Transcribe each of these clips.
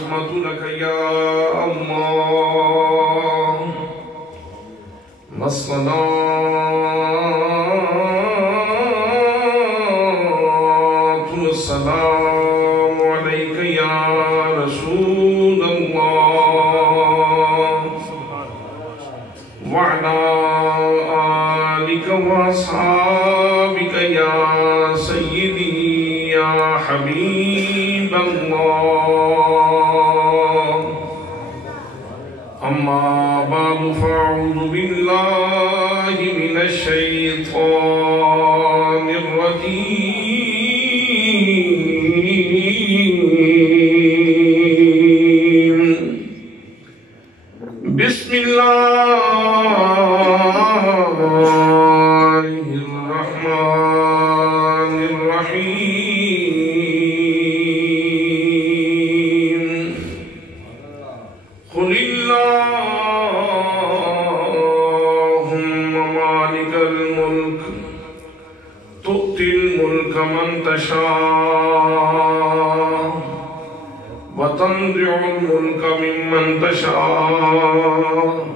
لك يا الله والصلاة والسلام عليك يا رسول الله وعلى آلك وأصحابك يا سيدي يا حبيب الله أما بعد فأعوذ بالله من الشيطان الرجيم بسم الله الرحمن الرحيم قل اللهم مالك الملك تؤتي الملك من تشاء وتنزع الملك ممن تشاء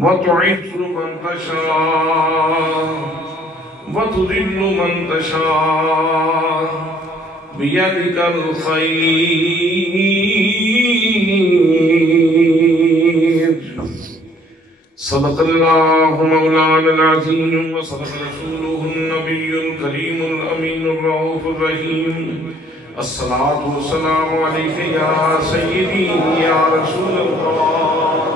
وتعز من تشاء وتذل من تشاء بيدك الخير صدق الله مولانا العظيم وصدق رسوله النبي الكريم الأمين الرؤوف الرحيم الصلاة والسلام عليك يا سيدي يا رسول الله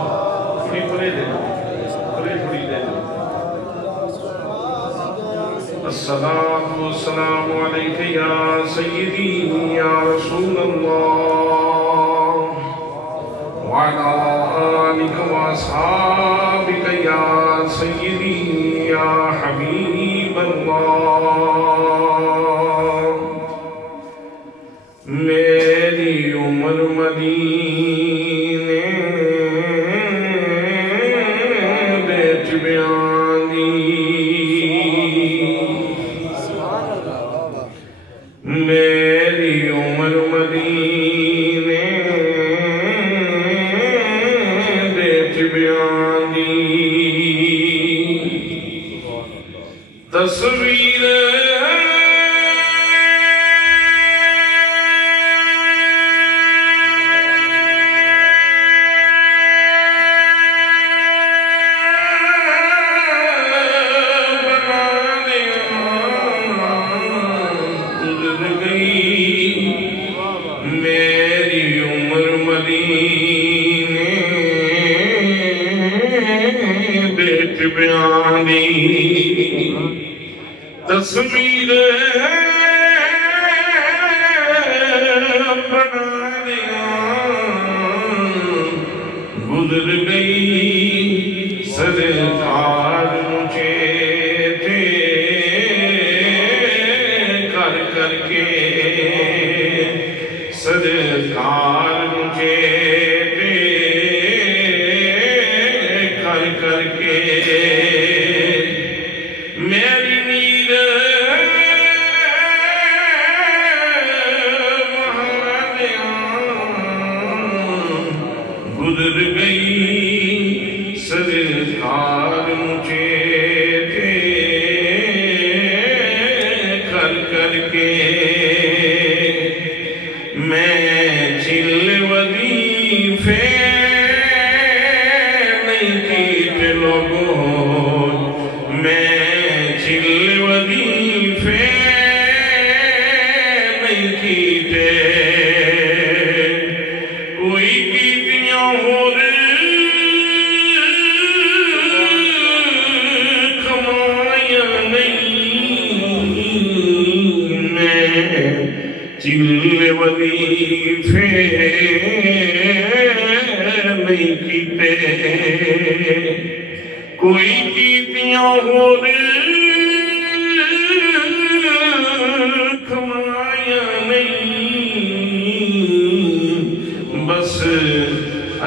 الصلاة والسلام عليك يا سيدي يا رسول الله وعلى آلك وأصحابك يا سيدي يا حبيب الله میری عمر مدینے بیچ بیانی میری عمر مدینے بیچ بیانی تصویر تصویر گزر گئی سرکار مجھے تھے کر کر کے سرکار مجھے تھے کر کر کے میری نیند گزر گئی سرکار مجھے تھے کر کر کے میں چل وظیفے نہیں کیتے لوگوں میں چل وظیفے نہیں کیتے کوئی کیتیاں اور کمائیاں نہیں میں چل وظیفے نہیں کیتے کوئی کیتیاں اور کمائیاں نہیں بس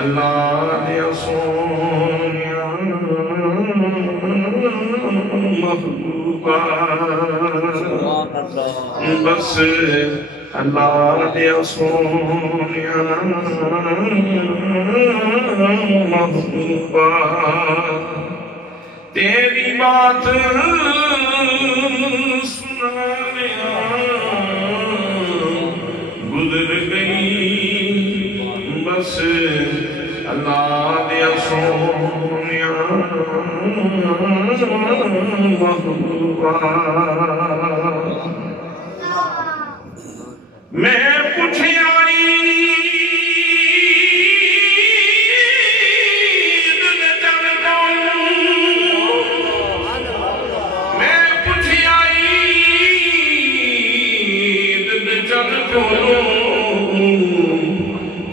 اللہ نے سونیا محبوبہ بس اللہ دے سونیا محبوبا تیری بات سنایا گزر گئی بس اللہ دیا سونیا محبوبا میں پوچھی آئی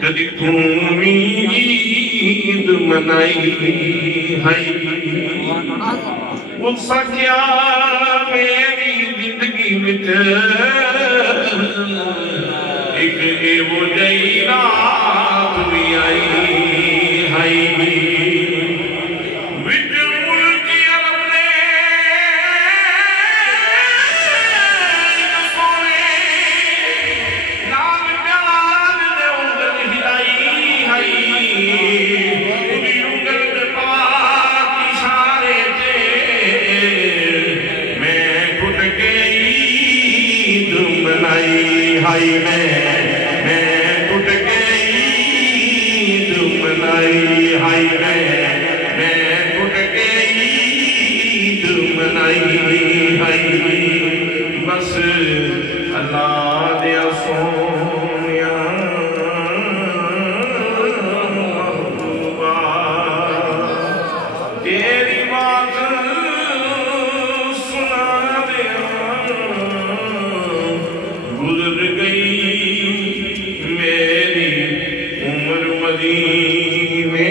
کدی امید منائی ہے اس کیا میری زندگی وچ ایک ایو جئی رات بھی آئی ہے وچ ملک عرب نے سونے نال پیار دے انگل ہلائی ہے انگل دے پاک اشارے تے میں ٹوٹ گئی منائی ہائی میں ٹوٹ گئی منائی ہائی میں ٹوٹ گئی منائی ہائی بس اللہ دیا سونیا محبوبا تیری بات سنا دیا گزر گئی میری عمر مدینے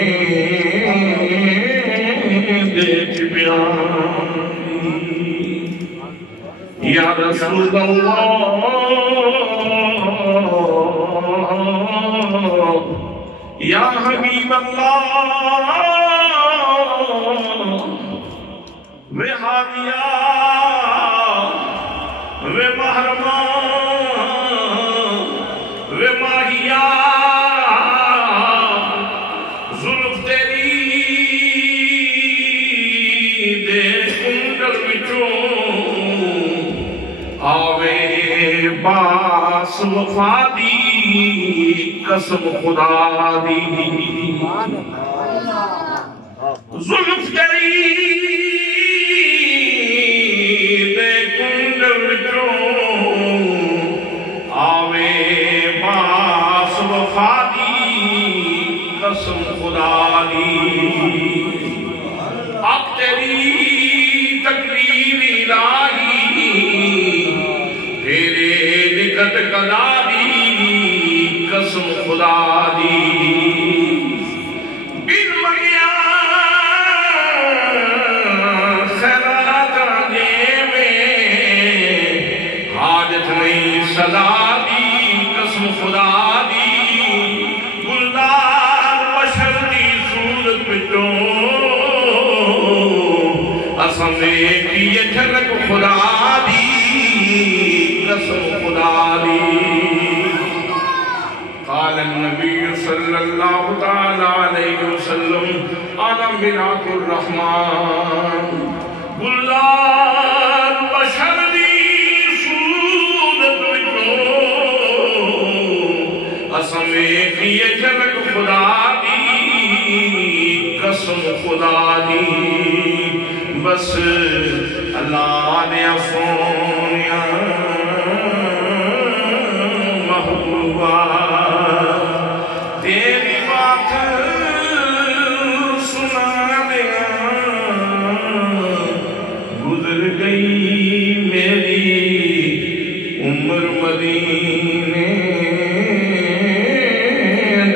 دیکھ بیان یا رسول اللہ یا حبیب اللہ وے ہادیہ وے محرمہ وے ماہیہ زلف تیری دے کنڈل وچوں آوے باس وفا دی قسم خدا دی زلف تیری دے کنڈل وچوں آوے باس وفا دی قسم خدا دی اب تیری تقریر الہی تیرے نکٹ کلا دی قسم خدا دی بن مگیا خیرات آنے میں حاجت نہیں صدا دی قسم خدا دی گلدار بشر دی صورت پٹوں اسمے کی یہ جھلک خدا دی قسم خدا دی قال النبی صلی اللہ تعالی علیہ وسلم انا بنات الرحمن گلدار بشر دی صورت پٹوں اسمے کی یہ جھلک خدا دی قسم خدا دی بس اللہ نے سونیا محبوبا تیری بات سنا دیا گزر گئی میری عمر مدینے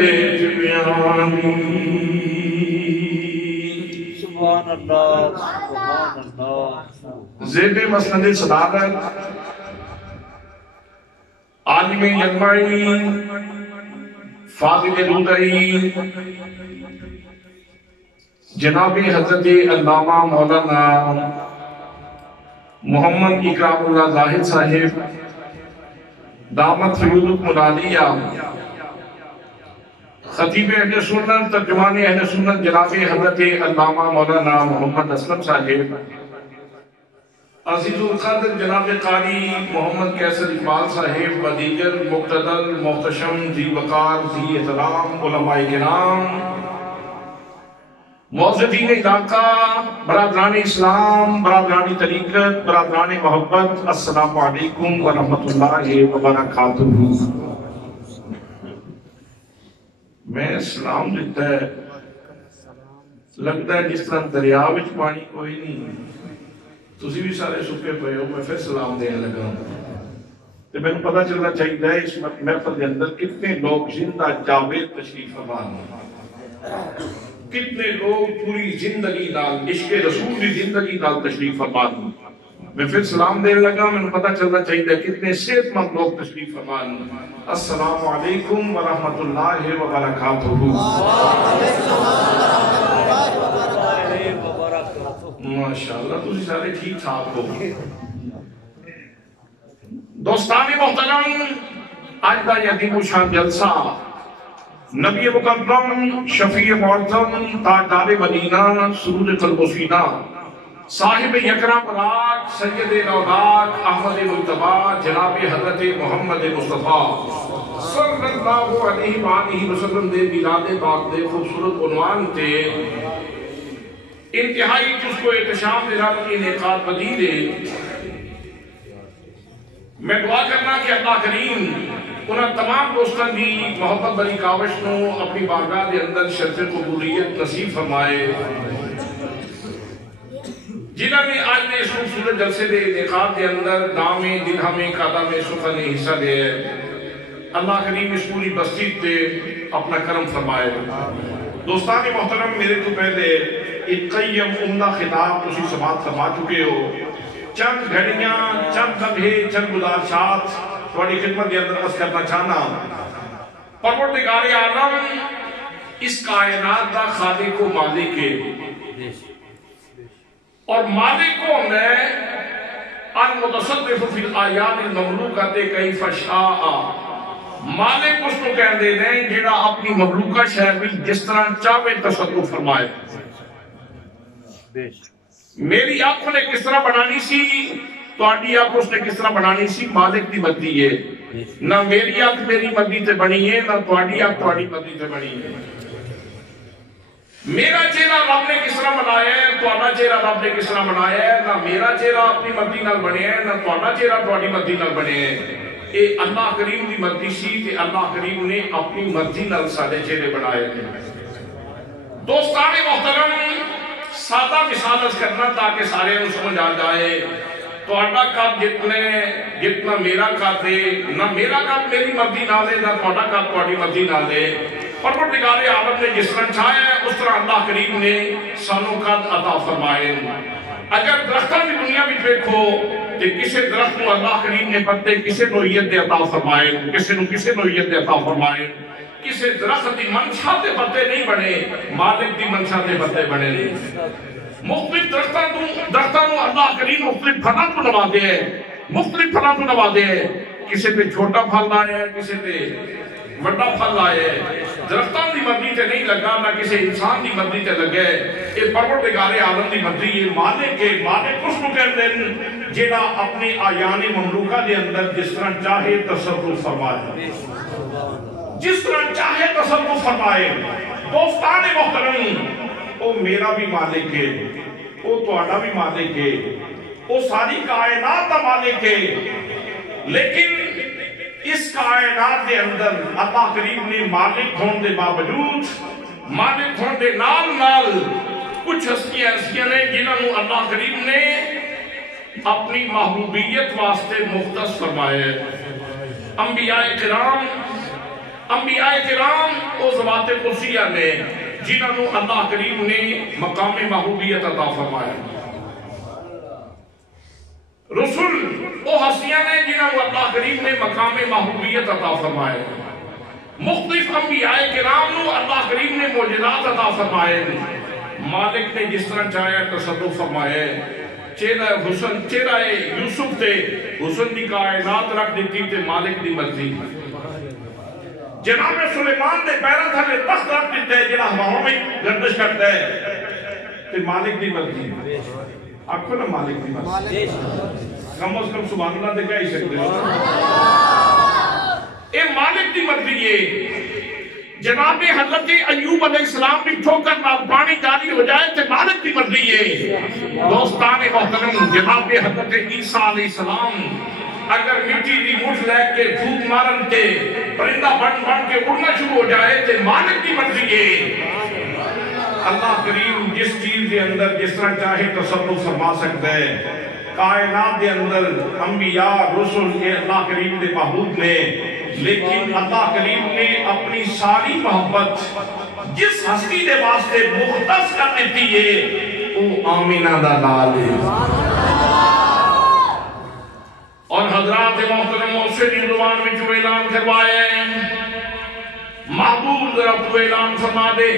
دیکھ بیانی سبحان اللہ سبحان اللہ زیب مسند صداقت عالم جنبائی فاضل دودائی جناب حضرت علامہ مولانا محمد اکرام اللہ زاہد صاحب دامت فیوض العالیہ خطیب اہل سنت ترجمان اہل سنت جناب حضرت علامہ مولانا محمد اسلم صاحب، عزیز القدر جناب قاری محمد کیسر اقبال صاحب و دیگر مقتدر محتشم ذی وقار ذی احترام علماء کرام، معززین علاقہ، برادران اسلام، برادران طریقت، برادران محبت، السلام علیکم ورحمۃ اللہ وبرکاتہ۔ میں سلام دیتا ہے لگتا ہے جس طرح دریا وچ پانی کوئی نہیں، تسی بھی سارے سکے پے ہو، میں پھر سلام دینے لگا تو میں نے پتا چلنا چاہیے اس محفل کے اندر کتنے لوگ زندہ جاوید تشریف فرما ہیں، کتنے لوگ پوری زندگی نال عشق رسول کی زندگی نال تشریف فرما ہیں۔ میں پھر سلام دینے لگا، میں نے پتا چلنا چاہیے کتنے صحت مند لوگ تشریف فرما ہیں۔ السلام علیکم ورحمۃ اللہ وبرکاتہ۔ ماشاءاللہ تسی سارے ٹھیک ٹھاک ہو۔ دوستان محترم، آج کا یہ عظیم الشان جلسہ نبی مکرم شفیع معظم تاجدار مدینہ سرور قلب و سینہ صاحب یکرم براق سید الاولاق احمد مجتبی جناب حضرت محمد مصطفیٰ صلی اللہ علیہ وآلہ وسلم دے میلاد پاک دے خوبصورت عنوان تے انتہائی جس کو احتشام دے رب کی انعقاد بدی دے، میں دعا کرنا کہ اللہ کریم انہاں تمام دوستان دی محبت بری کاوش نو اپنی بارگاہ دے اندر شرط قبولیت نصیب فرمائے، جنہاں نے آج نے اس خوبصورت جلسے دے انعقاد دے اندر دامے درہمے قدمے سخن حصہ دے، اللہ کریم اس پوری بستی تے اپنا کرم فرمائے۔ دوستان محترم، میرے تو پہلے ایک قیم عمدہ خطاب تسی سماعت فرما چکے ہو، چند گھڑیاں، چند لمحے، چند گزارشات تھوڑی خدمت کے اندر عرض کرنا چاہنا۔ پروردگار عالم اس کائنات کا خالق و مالک ہے، اور مالک کون ہے؟ المتصرف فی الآیات المملوکۃ کیف شاء، مالک اس کو کہہ دے دیں جڑا اپنی مملوکہ شہر میں جس طرح چاہے تصرف فرمائے۔ میری آنکھوں نے کس طرح بنانی سی، تواڈی آنکھ اس نے کس طرح بنانی سی، مالک دی مرضی ہے۔ نہ میری آنکھ میری مرضی تے بنی ہے، نہ تواڈی آنکھ تواڈی مرضی تے بنی ہے۔ میرا چہرہ رب نے کس طرح بنایا ہے، تواڈا چہرہ رب نے کس طرح بنایا ہے، نہ میرا چہرہ اپنی مرضی نال بنیا ہے، نہ تواڈا چہرہ تواڈی مرضی نال بنیا ہے۔ اے اللہ کریم دی مرضی سی تے اللہ کریم نے اپنی مرضی نال سارے چہرے بنائے ہیں۔ دوستان محترم، سادہ مثال کرنا تاکہ سارے ان سمجھ آ جائے، تواڈا قد جتنا میرا قد ہے، نہ میرا قد میری مرضی نال ہے، نہ تواڈا قد تواڈی مرضی نال ہے۔ پروردگار عالم نے جس طرح چاہا ہے اس طرح اللہ کریم نے سانوں قد عطا فرمائے۔ اگر درختاں دی دنیا وچ دیکھو تے کسے درخت کو اللہ کریم نے پتے کسے نوعیت دے عطا فرمائے، کسے نوعیت دے عطا فرمائے۔ کسے درخت دی منشا تے پتے نہیں بنے، مالک دی منشا تے پتے بنے نہیں۔ مختلف درختاں نو اللہ کریم مختلف پھلاں تو نوازے ہے، مختلف پھلاں تو نوازے ہے، کسے تے چھوٹا پھل لائے ہے، کسے تے بڑا پھل لائے ہے۔ درختاں دی مرضی تے نہیں لگا، نہ کسی انسان دی مرضی تے لگے، اے پروردگار عالم دی مرضی ہے۔ مالک ہے، مالک اس کو کہتے ہیں جیڑا اپنے آیان مملوکہ دے اندر جس طرح چاہے تصرف فرمائے، جس طرح چاہے تصرف فرمائے۔ دوستان محترم، او میرا بھی مالک ہے، او تواڈا بھی مالک ہے، او ساری کائنات دا مالک ہے، لیکن اس کائنات دے اندر اللہ کریم نے مالک ہون دے باوجود، مالک ہون دے نال نال کچھ ہستیاں ایسیاں نے جنہاں نو اللہ کریم نے اپنی محبوبیت واسطے مختص فرمایا ہے۔ انبیاء کرام او ذوات قدسیہ نے جنہاں نو اللہ کریم نے مقام محبوبیت عطا فرمایا۔ رسول او ہستیاں نے جنہاں نو اللہ کریم نے مقام محبوبیت عطا فرمایا۔ مختلف انبیاء کرام نو اللہ کریم نے معجزات عطا فرمائے۔ مالک نے جس طرح چاہیا تصرف فرمایا۔ چہرہ یوسف تے حسن دی کائنات رکھ دیتی تے مالک دی مرضی۔ جناب سلیمان دے پیروں تھلے راہوں میں گردش کرتا ہے تو مالک دی مرضی آپ کو نا مالک دی مرضی کم از کم سبحان اللہ دے کہہ ہی سکتے ہو اے مالک دی مرضی ہے جناب حضرت ایوب علیہ السلام بھی ٹھوکر نال پانی جاری ہو جائے تو مالک دی مرضی ہے دوستان محترم جناب حضرت عیسیٰ علیہ السلام اگر مٹی دی مٹھ لے کے پھوک مارن کے پرندہ بن کے اڑنا شروع ہو جائے تو مالک دی مرضی ہے اللہ کریم جس چیز کے اندر جس طرح چاہے تصرف فرما سکتا ہے کائنات کے اندر انبیاء رسول کے اللہ کریم دے محبوب نے لیکن اللہ کریم نے اپنی ساری محبت جس ہستی دے واسطے مختص کر دیتی ہے وہ آمینہ دا لال ہے اور حضرات محترم سے زبان میں جو اعلان کروائے محبوب ذرا تو اعلان فرما دے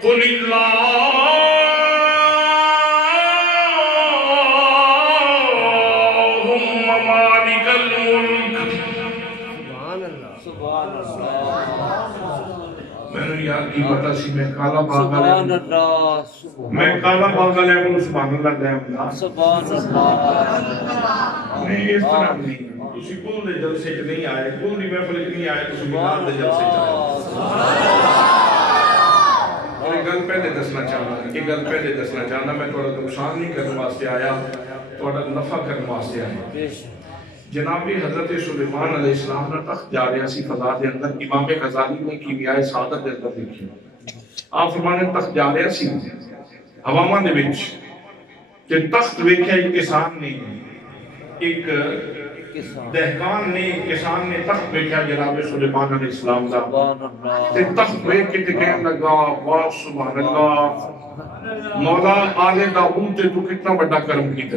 قل اللہ کی پتہ سی میں کالا باغا لے گا سبحان اللہ لے گا سبحان اللہ نہیں اس طرح نہیں تسی کل دے جلسے چ نہیں آئے کل دی محفل چ نہیں آئے تسی ملاد دے جلسے چ آئے اور ایک گل پہلے دسنا چاہنا میں تھوڑا نقصان نہیں کرنے واسطے آیا تھوڑا نفع کرنے واسطے آیا جناب حضرت سلیمان علیہ السلام نے تخت جا رہا سی فضا دے اندر امام غزالی نے کیمیائے سعادت دے اندر دیکھی آپ فرمانے تخت جا رہا سی ہواواں دے وچ کہ تخت ویکھیا ایک کسان نے ایک دہقان نے کسان نے تخت ویکھیا جناب سلیمان علیہ السلام دا تے تخت ویکھ کے کہنے لگا واہ سبحان اللہ مولا آل داؤد تے تو کتنا بڑا کرم کیتا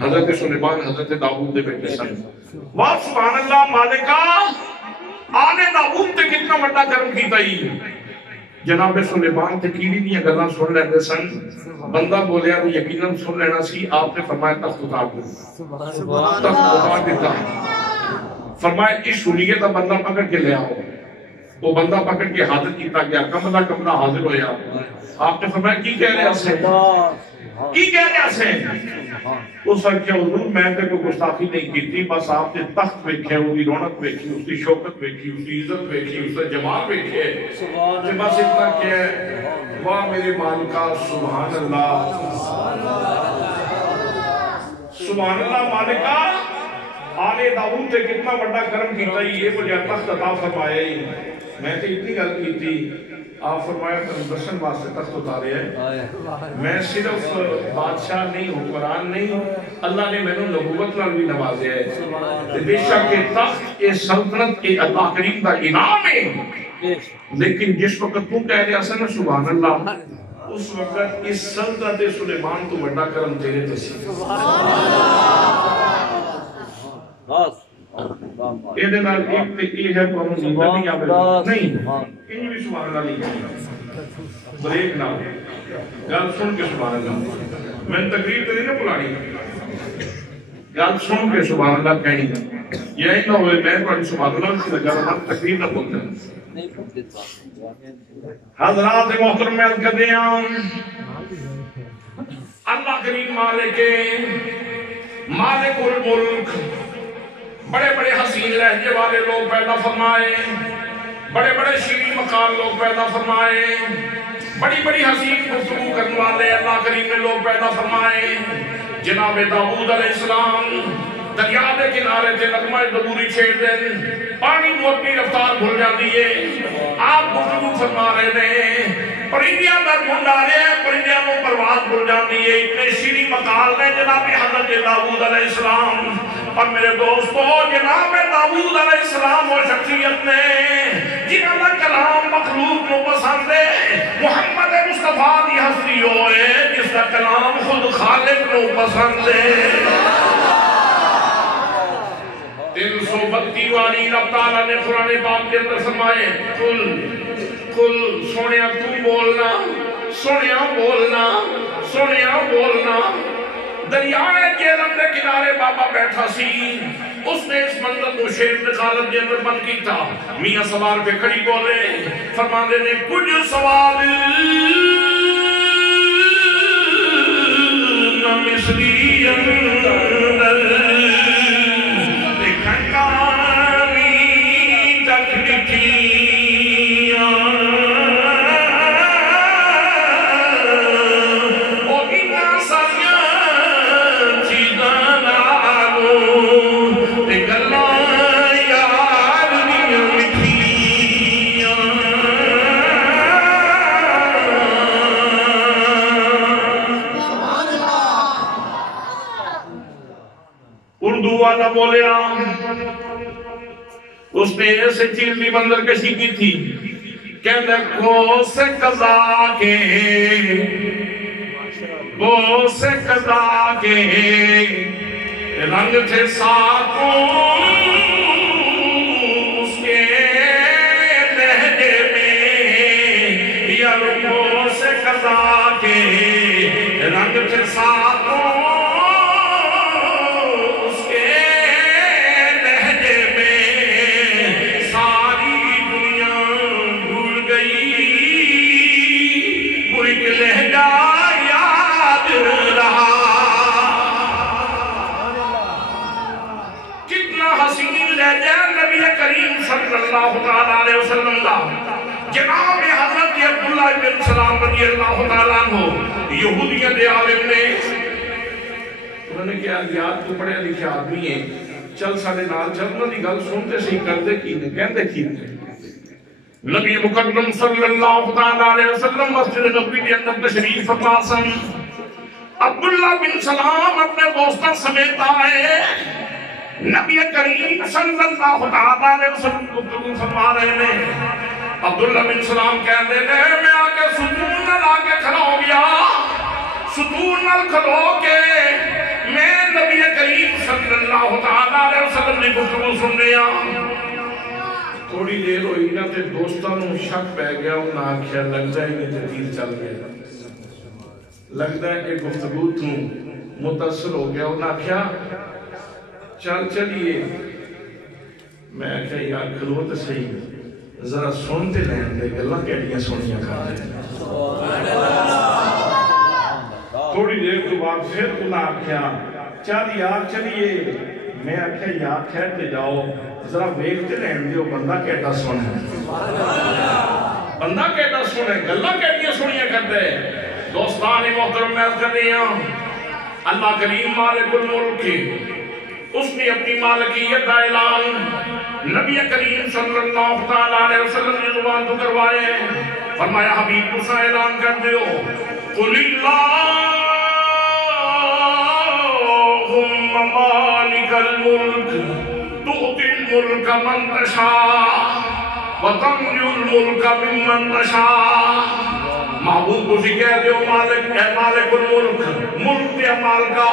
حضرت سلیمان حضرت داؤد دے بیٹے سن واہ سبحان اللہ مالکا آل داؤد تے کتنا بڑا کرم کیتا ہی جناب سلیمان تے کیڑی دیاں گلاں سن لیندے سن بندہ بولیا تو یقیناً سن لینا سی آپ نے فرمایا تخت اتار دو تخت اتار دیتا فرمایا اس سنیے تا بندہ پکڑ کے لے آؤ وہ بندہ پکڑ کے حاضر کیتا گیا کمرہ حاضر ہویا آپ نے فرمایا کی کہہ رہے اسے کی کہہ رہے اسے اس وقت کہ حضور میں تے کوئی گستاخی نہیں کیتی بس آپ نے تخت ویکھے اس کی رونق ویکھی اس کی شوکت ویکھی اس کی عزت ویکھی اس کا جمال ویکھے تے بس اتنا کہ واہ میرے مالکا سبحان اللہ سبحان اللہ مالکا آل داؤد تے کتنا بڑا کرم کیتا ہی یہ مجھے تخت عطا فرمایا ہی میں تے اتنی گل کی تھی آپ فرمایا دسن واسطے تخت اتارے ہیں میں صرف بادشاہ نہیں حکمران نہیں اللہ نے میں نے نبوت نال بھی نوازے ہے بے شک کہ تخت یہ سلطنت کے اللہ کریم دا انعام ہے لیکن جس وقت تو کہہ رہے ہیں نا سبحان اللہ اس وقت اس سلطنت سلیمان تو بڑا کرم تیرے تسی یہ دنال ایک تے یہ ہے تو ہم نیمہ نہیں آبے نہیں انہی بھی سبحان اللہ نہیں کہنا بریک نہ گل سن کے سبحان اللہ میں تقریر تے نہیں پلانی گل سن کے سبحان اللہ کہنی یہی نہ ہوئے میں تو سبحان اللہ کی لگا رہا تقریر نہ بولتے حضرات محترم میں کر دیا اللہ کریم مالک الملک بڑے بڑے حسین لہجے والے لوگ پیدا فرمائے بڑے بڑے شیریں مقام لوگ پیدا فرمائے بڑی بڑی حسین گفتگو کرنے والے اللہ کریم نے لوگ پیدا فرمائے جناب داؤد علیہ السلام دریا دے کنارے تے نغمہ دبوری چھیڑ دیں پانی کو اپنی رفتار بھول جاتی ہے آپ گفتگو فرما رہے ہیں پرندیاں در جھنڈ آ رہے ہیں پرندیاں کو پرواز بھول جاتی ہے اتنے شیریں مقال نے جناب حضرت داؤد علیہ السلام اور میرے دوستو جناب داؤد علیہ السلام و شخصیت نے جنہاں کا کلام مخلوق کو پسند ہے محمد مصطفیٰ دی ہستی ہوئے جس کا کلام خود خالق کو پسند ہے 332 والی رب تعالیٰ نے قرآن پاک کے اندر فرمائے کل سونیا تو بولنا سونیا بولنا سونیا بولنا دریائے جہلم دے کنارے بابا بیٹھا سی اس نے اس منظر کو شیر دخالت کے اندر بند کی تھا میاں سوار پہ کھڑی بولے فرماندے نے کچھ سوال نہ مصری اندر کھنڈانی تک لکھیاں اور اتنا ساریاں چیزاں نالوں تے گلاں یار دیاں مٹھیاں اردو والا بولیا اس نے ایسے چیز بھی منظر کشی کی تھی کہنے کو سے قضا کے وہ سے قضا کے رنگ تھے ساتوں اس کے لہجے میں یا رنگوں سے قضا کے رنگ تھے ساتوں صلی اللہ علیہ وسلم دا جناب حضرت عبداللہ بن سلام رضی اللہ تعالیٰ عنہ یہودیاں دے عالم نے انہوں نے کہا یاد تو پڑھے لکھے آدمی ہیں چل ساڑے نال چلنا دی گل سنتے سے ہی کر دے کی نے کہندے کی نے نبی مکرم صلی اللہ علیہ وسلم مسجد نبوی کے اندر تشریف فرما سن عبداللہ بن سلام اپنے دوستوں سمیت آئے نبی کریم صلی اللہ علیہ وسلم گفتگو فرما رہے ہیں عبداللہ بن سلام کہہ دے رہے میں آکے ستون نہ لاکے کھڑا ہو گیا ستون نہ کھڑو کے میں نبی کریم صلی اللہ علیہ وسلم نے گفتگو سن رہا تھوڑی دیر ہوئی نا تے دوستانوں شک پہ گیا انہاں آکھیا لگتا ہے انہیں تدیر چل گیا لگتا ہے کہ گفتگو توں متصل ہو گیا انہاں آکھیا چل چلیے میں کہا یار کھلو تو صحیح ذرا سنتے لیں دے گلہ کیڑیاں سنیاں کھاتے تھوڑی دیر کے بعد پھر انہاں آکھیا چل یار چلیے میں آکھیا یار کھیتے جاؤ ذرا ویکھتے لیں دے بندہ کیٹا سن ہے بندہ کیٹا سن ہے گلہ کیڑیاں سنیاں کرتے دوستان محترم میں کر رہی ہوں اللہ کریم مالک الملک اس نے اپنی مالکیت کا اعلان نبی کریم صلی اللہ علیہ وسلم نے زبان تو کروائے فرمایا حبیب تو سا اعلان کر دیو قل اللہم مالک الملک تؤتی الملک من تشاء وتنزع الملک ممن تشاء محبوب کو کہہ دیو مالک اے مالک الملک ملک دے مالکا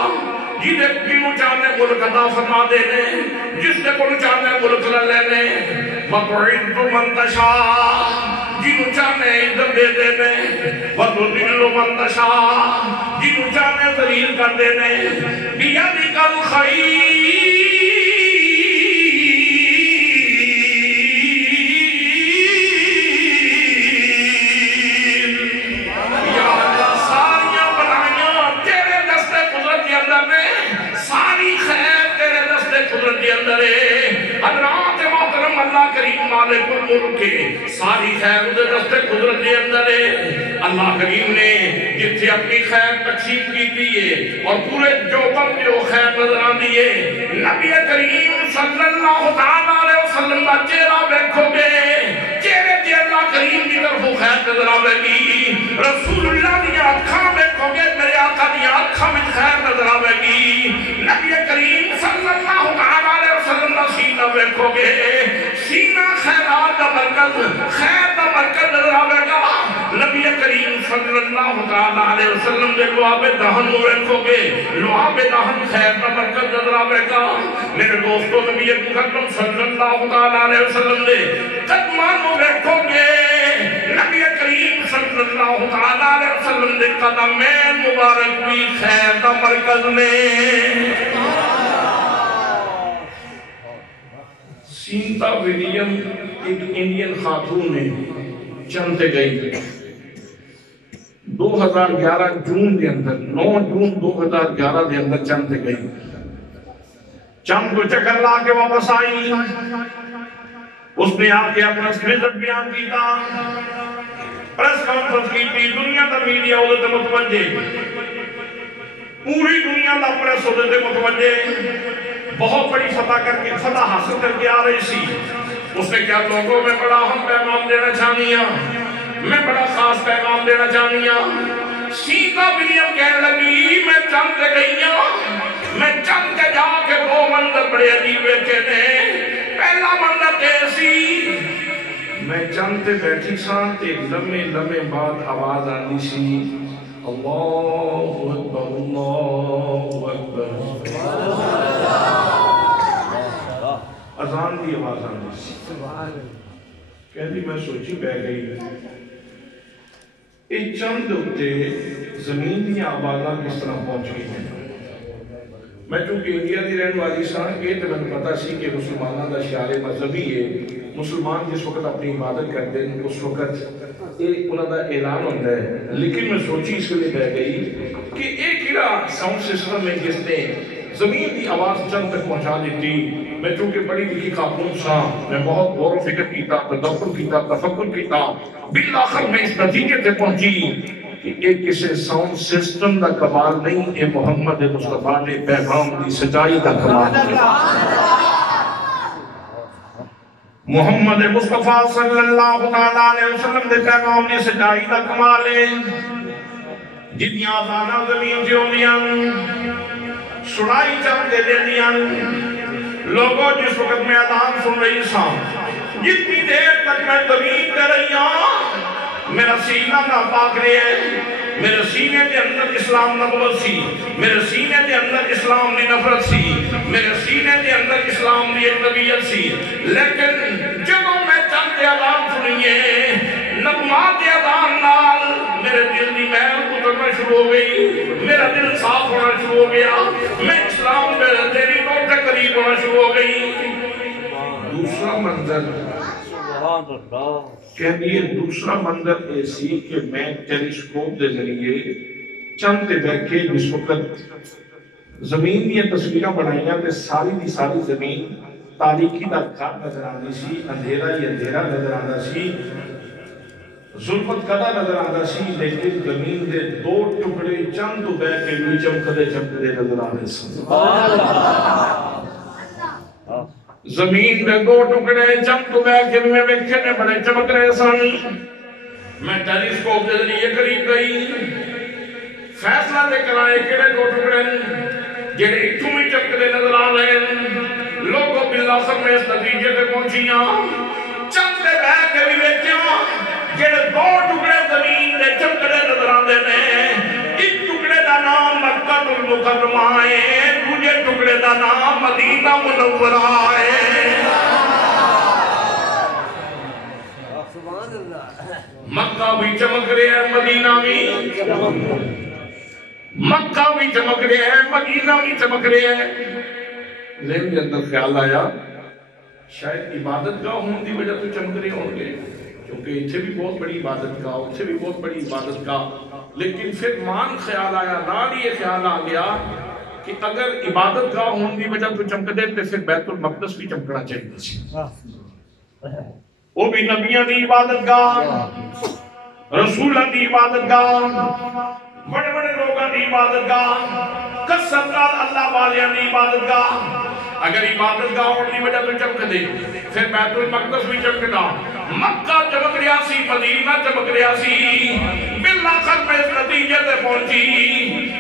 جنہیں کنو چاہنے ملک عطا فرما دینے جس نے کنو چاہنے ملک نہ لینے وَتُعِدُّ مَن تَشَاءُ جنو چاہنے عزت دے دینے وَتُذِلُّ مَن تَشَاءُ جنو چاہنے ذلیل کر دینے بِيَدِكَ الْخَيْرُ حضرات محترم اللہ کریم مالک الملک کے ساری خیر دے دستے قدرت دے اندر ہے اللہ کریم نے جتھے اپنی خیر تقسیم کی دیئے اور پورے جوبن جو خیر نظر آن دیئے نبی کریم صلی اللہ علیہ وسلم کا چہرہ بیکھو گے چہرے جے اللہ کریم کی طرف خیر نظر آوے گی رسول اللہ کی آنکھاں بیکھو گے میرے آقا کی آنکھاں میں خیر نظر آوے گی نبی کریم صلی اللہ علیہ وسلم کا سینہ بیکھو گے سینہ خیرات کا مرکز خیر کا مرکز نظر آوے گا نبی کریم صلی اللہ علیہ وسلم دے لعاب دہن بیکھو گے لعاب دہن خیر کا مرکز نظر آوے گا میرے دوستو نبی مکرم صلی اللہ علیہ وسلم دے قدمان بیکھو گے نبی کریم صلی اللہ علیہ وسلم دے قدمین مبارک بھی خیر کا مرکز میں سینتا ولیم ایک انڈین خاتون ہے چند تے گئی 2011 جون دے اندر 9 جون 2011 دے اندر چند تے گئی چند کو چکر لا کے واپس آئی اس نے آ کے اپنا سمیزت بیان کیتا پریس کانفرنس کی تھی دنیا دا میڈیا ہوتے متوجہ پوری دنیا دا پریس ہوتے متوجہ بہت بڑی فتح حاصل کر کے آ رہی سی اس نے کیا لوگوں میں بڑا ہم پیغام دینا چاہنی ہوں میں بڑا خاص پیغام دینا چاہنی ہوں سیتا ولیم کہنے لگی میں چند تے گئی ہوں میں چند تے جا کے 2 منظر بڑے عجیب ویکھے نے پہلا منظر کیسی میں چند تے بیٹھی سان تے لمحے لمحے بعد آواز آنی سی اللہ اکبر اللہ اکبر اذان دی آواز آنی سی کہہ دی میں سوچی بہ گئی یہ چند ہوتے زمین دی آوازاں کس طرح پہنچ گئی ہیں میں چونکہ انڈیا دی رہن والی سان یہ تو میں پتا سی کہ مسلمانوں کا شعار مذہبی ہے مسلمان جس وقت اپنی عبادت کرتے ہیں اس وقت یہ انہوں کا اعلان ہوتا ہے لیکن میں سوچی اس لیے بہ گئی کہ ایک کیڑا ساؤنڈ سسٹم ہے جس نے زمین کی آواز چند تک پہنچا دیتی میں چونکہ بڑی لکھی خاتون سا میں بہت غور و فکر کیتا تدبر کیتا تفکر کیتا بالآخر میں اس نتیجے تے پہنچی کہ ایک کسی ساؤنڈ سسٹم دا کمال نہیں یہ محمد مصطفیٰ نے پیغام دی سچائی دا کمال ہے محمد مصطفیٰ صلی اللہ علیہ وسلم دے پیغام دی سچائی دا کمال ہے جتنی آزانہ زمین سے ہوندیاں سنائی چند دے دیندیاں لوگوں جس وقت میں اذان سن رہی سا جتنی دیر تک میں زمین کر رہی ہوں میرا سینہ نہ پاک رہے ہے میرے سینے کے اندر اسلام نبوت سی میرے سینے کے اندر اسلام دی نفرت سی میرے سینے کے اندر اسلام دی ایک طبیعت سی لیکن جب میں چند اذان سنیے نغمات اذان نال میرے دل دی محل اترنا شروع ہو گئی میرا دل صاف ہونا شروع ہو گیا میں اسلام میں تیری نوٹ تک قریب ہونا شروع ہو گئی دوسرا منظر کہنیے دوسرا منظر ایسی کہ میں ٹیلیسکوپ دے ذریعے چند تے بیٹھے جس وقت زمین دی تصویریں بنائیاں تے ساری دی ساری زمین تاریکی دا گھر نظر آندی سی اندھیرا ہی اندھیرا نظر آندا سی ظلمت کدا نظر آندا سی لیکن زمین دے 2 ٹکڑے چند تو بیٹھ کے بھی چمکدے چمکدے نظر آندے سبحان اللہ زمین میں 2 ٹکڑے چند تو بیٹھ کے میں ویکھے نے بڑے چمک رہے سن میں ٹیلیسکوپ دے ذریعے قریب گئی فیصلہ دے کرائے کیڑے 2 ٹکڑے جڑے اتوں بھی چمکدے نظر آ رہے لوگوں بالآخر میں اس نتیجے پہ پہنچیاں چند تے بیٹھ کے بھی ویکھیاں جڑے 2 ٹکڑے زمین دے چمکدے نظر آندے نے ایک ٹکڑے دا نام مکہ المکرمہ ہے دوجے ٹکڑے دا نام مدینہ منورہ ہے مکہ بھی چمک رہے ہیں مدینہ بھی مکہ بھی چمک رہے ہیں مدینہ بھی چمک رہے ہیں ذہن کے اندر خیال آیا شاید عبادت گاہ ہونے کی وجہ تو چمک رہے ہوں گے کیونکہ اتھے بھی بہت بڑی عبادت گاہ اتھے بھی بہت بڑی عبادت گاہ لیکن پھر مان خیال آیا نال یہ خیال آ گیا کہ اگر عبادت گاہ ہونے کی وجہ تو چمک دے تو پھر بیت المقدس بھی چمکنا چاہیے سی وہ بھی نبیوں کی عبادت گاہ رسولوں کی عبادت گاہ بڑے بڑے لوگوں کی عبادت گاہ قسم نال اللہ والیاں کی عبادت گاہ اگر عبادت گاہ ہونے کی وجہ تو چمک دے پھر بیت المقدس بھی چمکنا مکہ چمک رہا سی مدینہ چمک رہا سی بالآخر میں اس نتیجے سے پہنچی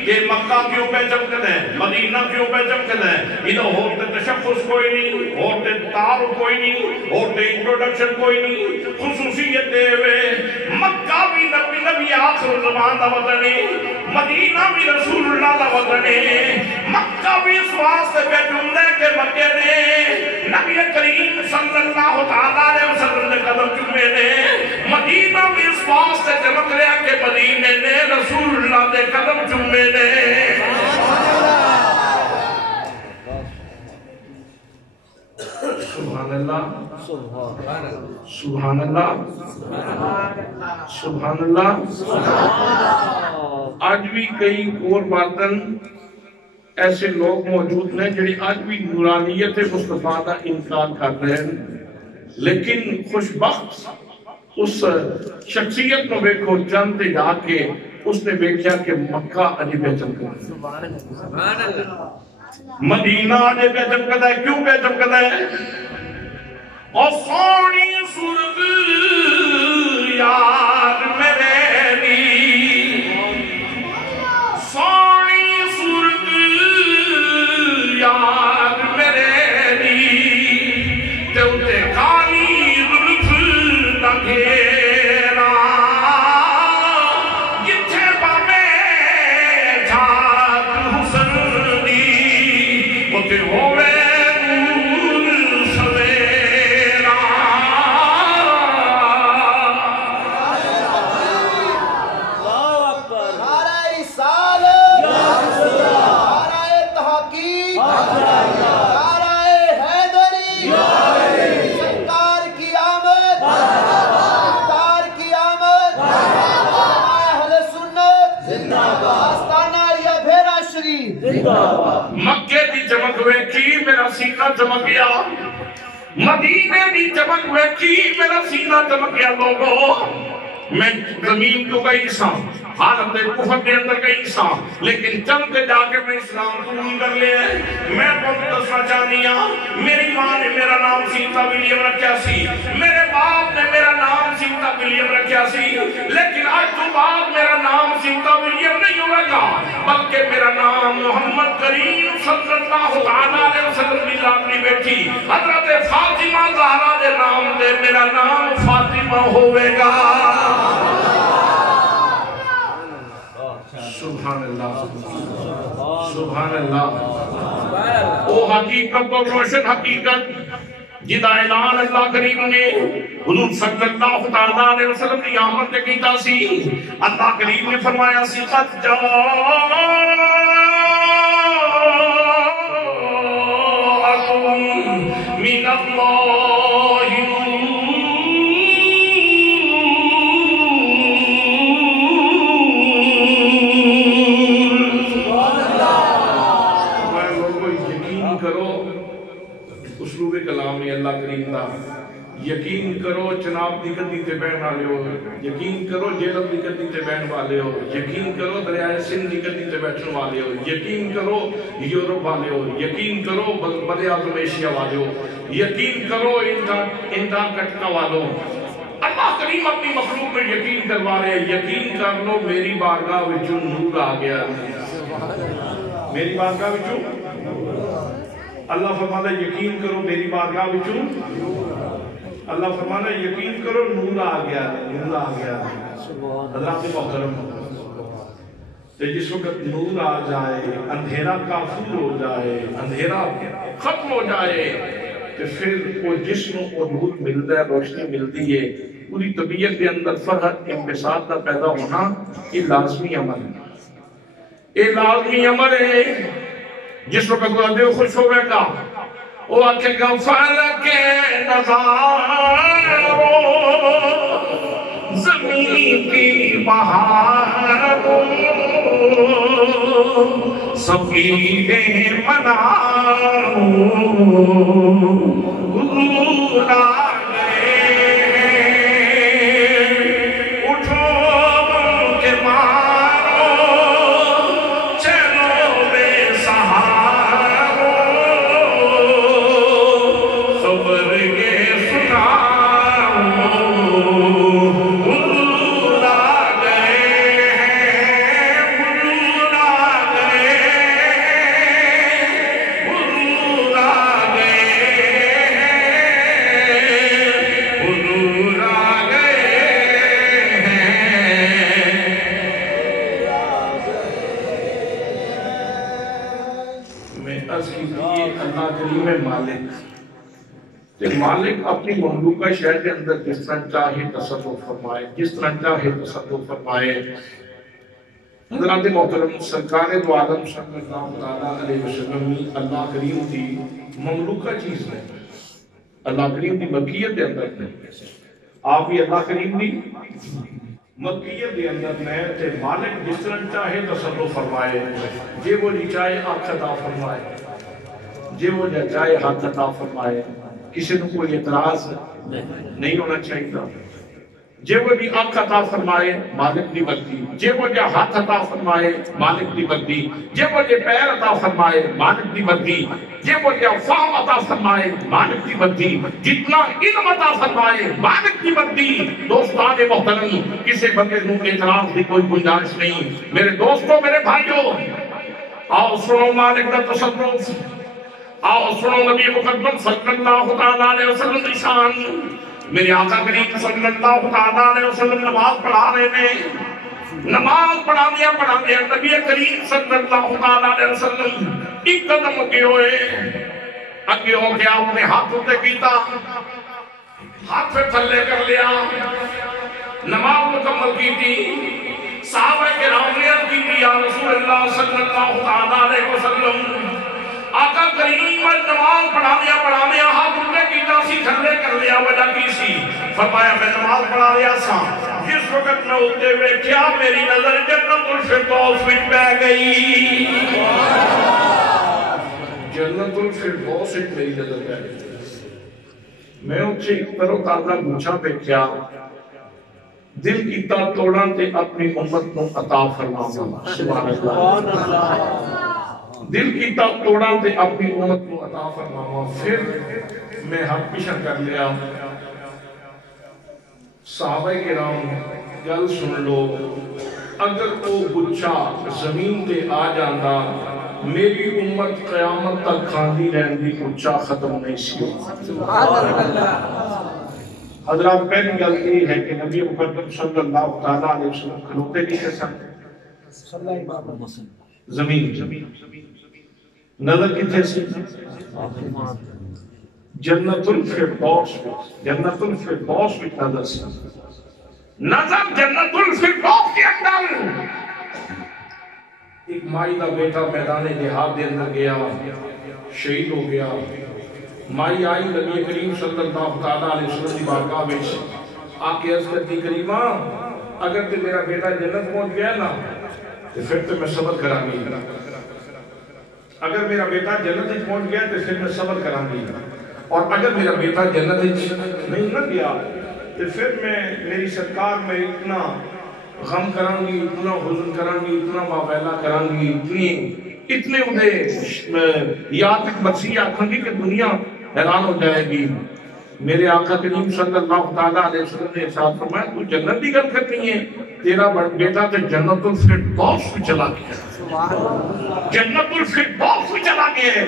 کہ مکہ کیوں پہ چمکد ہے مدینہ کیوں پہ چمکد ہے ادھر ہوتے تشخص کوئی نہیں ہوتے تعارف کوئی نہیں ہوتے انٹروڈکشن کوئی نہیں خصوصیت دے ہوئے مکہ بھی نبی آخر زمان دا وطن ہے مدینہ بھی رسول اللہ دا وطن ہے مکہ بھی اس واسطے پہ جملے کے مکے نے نبی کریم صلی اللہ علیہ وسلم نے قدم چکے نے مدینہ بھی اس واسطے چمک رہا کہ مدینے نے رسول اللہ دے قدم چکے نے سبحان اللہ سبحان اللہ سبحان اللہ۔ آج بھی کئی اور باتن ایسے لوگ موجود ہیں جنہیں آج بھی نورانیت مصطفیٰ کا انکار کر رہے ہیں، لیکن خوش بخت اس شخصیت کو دیکھو چند جا کے اس نے دیکھا کہ مکہ علی بیتم کا مدینہ علی بیتم کا ہے۔ کیوں بیتم کا ہے؟ اور سونی صورت یار میرے دی، سونی صورت یار میرے دی، تے اتے کالی ظلف دا گھیرا، جتھے پاوے جھاگ حسن دی، اتے ہوئے مکے دی چمک ویکھی میرا سینہ چمک گیا، مدینے دی چمک ویکھی میرا سینہ چمک گیا۔ لوگوں میں زمین کو گئی سا، حالت کفر کے اندر گئی سا، لیکن چند جا کے میں اسلام قبول کر لے۔ میں بہت دسنا چاہنی ہوں، میری ماں نے میرا نام سیتا ولیم رکھیا سی، میرے باپ نے میرا نام سیتا ولیم رکھیا سی، لیکن آج تو بعد میرا نام سیتا ولیم نہیں ہوئے گا، بلکہ میرا نام محمد کریم صلی اللہ علیہ وسلم کی لاڈلی بیٹی حضرت فاطمہ زہرا دے نام دے میرا نام فاطمہ ہوئے گا۔ سبحان اللہ سبحان اللہ۔ وہ حقیقت و روشن حقیقت جدا اعلان اللہ کریم نے حضور صلی اللہ علیہ وسلم کی آمد نے کیتا سی۔ اللہ کریم نے فرمایا سی قد جاءکم من اللہ کلام ہے اللہ کریم دا۔ یقین کرو جناب دی گدی تے بہن والے ہو، یقین کرو جیلم دی گدی تے بہن والے ہو، یقین کرو دریائے سندھ دی گدی تے بیٹھن والے ہو، یقین کرو یورپ والے ہو، یقین کرو بر اعظم ایشیا والے ہو، یقین کرو انٹارکٹیکا والوں۔ اللہ کریم اپنی مخلوق میں یقین کروا رہے ہیں۔ یقین کر لو میری بارگاہ وچوں نور آ گیا، میری بارگاہ وچوں اللہ فرماتا ہے یقین کرو میری بارگاہ وچوں، اللہ فرماتا ہے یقین کرو نور آ گیا، نور آ گیا۔ حضرات محترم، جس وقت نور آ جائے، اندھیرا کافور ہو جائے، اندھیرا ختم ہو جائے، تو پھر وہ جسم اور نور ملتا ہے، روشنی ملتی ہے، پوری طبیعت کے اندر فرحت انبساط کا پیدا ہونا، یہ لازمی عمل ہے، یہ لازمی عمل ہے۔ جس وقت وہ دل خوش ہوئے گا وہ آکھے گا فلک نظارو زمین کی بہارو سفید منارو حضور آگئے اٹھو کے مارو چلو بے سہارو خبر کے سنارو حضور آگئے حضور آگئے حضور آگئے حضور آگئے۔ میں عرض کیجئے اللہ کریم مالک کہ مالک اپنی مملوکہ شہر کے اندر جس طرح چاہے تصرف فرمائے، جس طرح چاہے تصرف فرمائے۔ حضرات محترم، سرکار دو عالم صلی اللہ علیہ وسلم اللہ کریم کی مملوکہ چیز نہیں، اللہ کریم دی ملکیت دے اندر نے آپ بھی اللہ کریم دی ملکیت دے اندر نے تے مالک جس طرح چاہے تصرف فرمائے جے وہ جی چاہے حق عطا فرمائے جے وہ جی چاہے حق عطا فرمائے کسی نے کوئی اعتراض نہیں ہونا چاہیے جے وہ جی حق عطا فرمائے مالک دی مرضی جے وہ جی ہاتھ عطا فرمائے مالک دی مرضی جے وہ جی پیر عطا فرمائے مالک دی مرضی جے وہ جی فہم عطا فرمائے مالک دی مرضی جتنا علم عطا فرمائے مالک دی مرضی دوستان محترم کسی بندے نو اعتراض دی کوئی گنجائش نہیں میرے دوستوں میرے بھائیوں آؤ سنو مالک دا تصرف آؤ سنو نبی مقدم صلی اللہ تعالیٰ علیہ وسلم کی شان میرے آقا کریم صلی اللہ تعالیٰ علیہ وسلم نماز پڑھا رہے نے نماز پڑھا دیا نبی کریم صلی اللہ تعالیٰ علیہ وسلم ایک قدم اگے ہوئے اگے ہو گیا اپنے ہاتھ اٹھے کیتا ہاتھ پہ تھلے کر لیا نماز مکمل کی تھی صحابہ کرام نے عرض کی تھی یا رسول اللہ صلی اللہ تعالیٰ علیہ وسلم آقا کریم نماز پڑھا دیا ہاتھ اٹھے کیتا سی تھلے کر لیا وجہ کی سی فرمایا میں نماز پڑھا دیا سا جس وقت میں اٹھتے ہوئے کیا میری نظر جنت الفردوس وچ بہ گئی جنت الفردوس وچ میری نظر بہ گئی میں اچھے ایک طرح تازہ گوچھا پہ کیا دل کیتا توڑا تے اپنی امت نو عطا فرماؤں سبحان اللہ دل کیتا توڑا تے اپنی امت نو عطا فرماؤں پھر میں حق پیشہ کر لیا صحابہ کرام گل سن لو اگر وہ گچھا زمین تے آ جاندہ میری امت قیامت تک کھاندی رہن دی گچھا ختم نہیں سی حضرات پہلی گل یہ ہے کہ نبی مقدم صلی اللہ تعالیٰ علیہ وسلم کھلوتے نہیں سن زمین نظر کتنے سی جنت الفردوس وچ نظر سی نظر جنت الفردوس کے اندر ایک مائی دا بیٹا میدان جہاد دے اندر گیا شہید ہو گیا مائی آئی نبی کریم صلی اللہ تعالیٰ علیہ وسلم کی بارگاہ میں آکے عرض کرتی کریمہ اگر تے میرا بیٹا جنت پہنچ گیا نا تو پھر تو میں صبر کران گی اگر میرا بیٹا جنت پہنچ گیا تو پھر میں صبر کران گی اور اگر میرا بیٹا جنت نہیں نہ گیا تو پھر میں میری سرکار میں اتنا غم کران گی اتنا حزن کران گی اتنا مابیلہ کران گی اتنے انہیں یاد ایک مسیح آکھن گی کہ دنیا حیران ہو جائے گی میرے آقا کریم صلی اللہ تعالیٰ علیہ وسلم نے ارشاد فرمایا تو جنت کی گل کرنی ہے تیرا بیٹا تو جنت الفردوس میں چلا گیا جنت الفردوس میں چلا گیا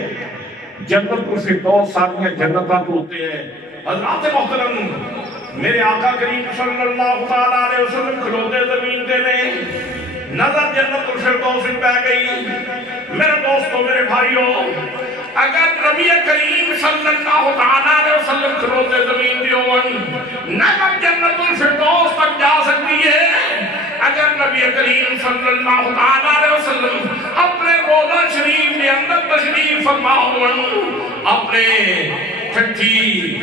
جنت الفردوس ساری جنتاں تو ہوتے ہیں حضرات محترم میرے آقا کریم صلی اللہ تعالیٰ علیہ وسلم کھلوتے زمین دے نے نظر جنت الفردوس میں پہ گئی میرے دوستوں میرے بھائیوں اگر نبی کریم صلی اللہ علیہ وسلم کھلوتے زمین دیون نظر جنت الفردوس تک جا سکتی ہے اگر نبی کریم صلی اللہ علیہ وسلم اپنے روضہ شریف کے اندر تشریف فرماؤن اپنے ٹھٹھی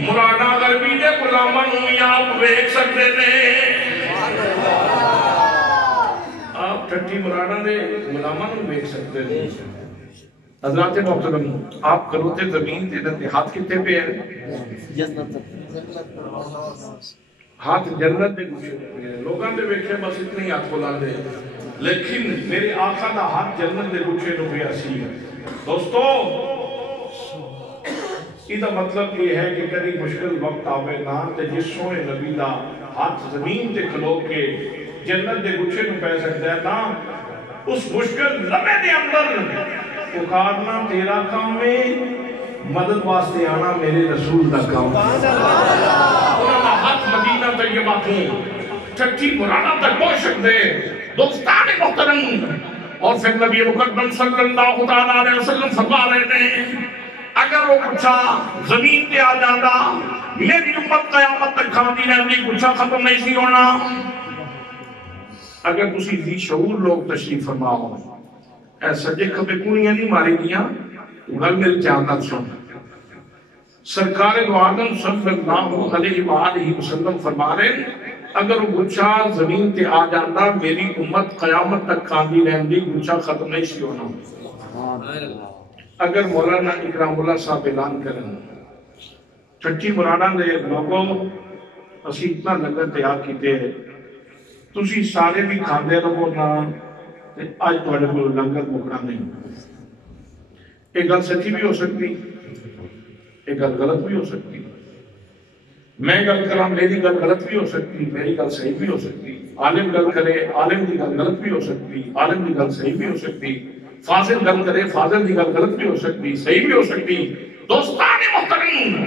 مرانا غربی دے غلاموں یا آپ دیکھ سکتے تھے آپ ٹھٹھی مرانا دے غلاموں دیکھ سکتے تھے حضرات محترم آپ کروتے زمین دے ہاتھ کتے پہ ہیں ہاتھ جنت دے گوشے لوگاں دے بیٹھے بس اتنے ہاتھ بلا دے لیکن میرے آقا دا ہاتھ جنت دے گوشے نو بھی اسی دوستو یہ مطلب یہ ہے کہ کدی مشکل وقت آوے نا تے جس سونے نبی دا ہاتھ زمین تے کھلو کے جنت دے گوشے نو پہ سکتا ہے نا اس مشکل لمحے دے اندر پکارنا تیرا کام ہے مدد واسطے آنا میرے رسول دا کام انہوں نے ہاتھ مدینہ طیبہ کو ٹھٹھی مرانا تک پہنچ سکتے دوستان محترم اور پھر نبی مقدم صلی اللہ تعالیٰ علیہ وسلم فرما رہے ہیں اگر وہ کچھا زمین پہ آ جاتا میری امت قیامت تک کھاتی رہتی کچھا ختم نہیں سی ہونا اگر کسی بھی شعور لوگ تشریف فرماؤ اے سجے کبھی کونیاں نہیں ماری دیا گل میری چاہتا سن سرکار دو عالم صلی اللہ علیہ وآلہ وسلم فرما رہے ہیں اگر گچھا زمین تے آ جانا میری امت قیامت تک کھاندی رہن دی گچھا ختم نہیں سی ہونا. اگر مولانا اکرام اللہ صاحب اعلان کریں چھٹی مرانا دے لوگوں اسی اتنا لنگر تیار کیتے ہیں تسی سارے بھی کھاندے رہو نا آج تھوڑے کو لنگر مکنا نہیں. ایک گل سچی بھی ہو سکتی ایک گل غلط بھی ہو سکتی. میں گل کرا میری گل غلط بھی ہو سکتی میری گل صحیح بھی ہو سکتی. عالم گل کرے عالم کی گل غلط بھی ہو سکتی عالم کی گل صحیح بھی ہو سکتی. فاضل گل کرے فاضل کی گل غلط بھی ہو سکتی صحیح بھی ہو سکتی. دوستان محترم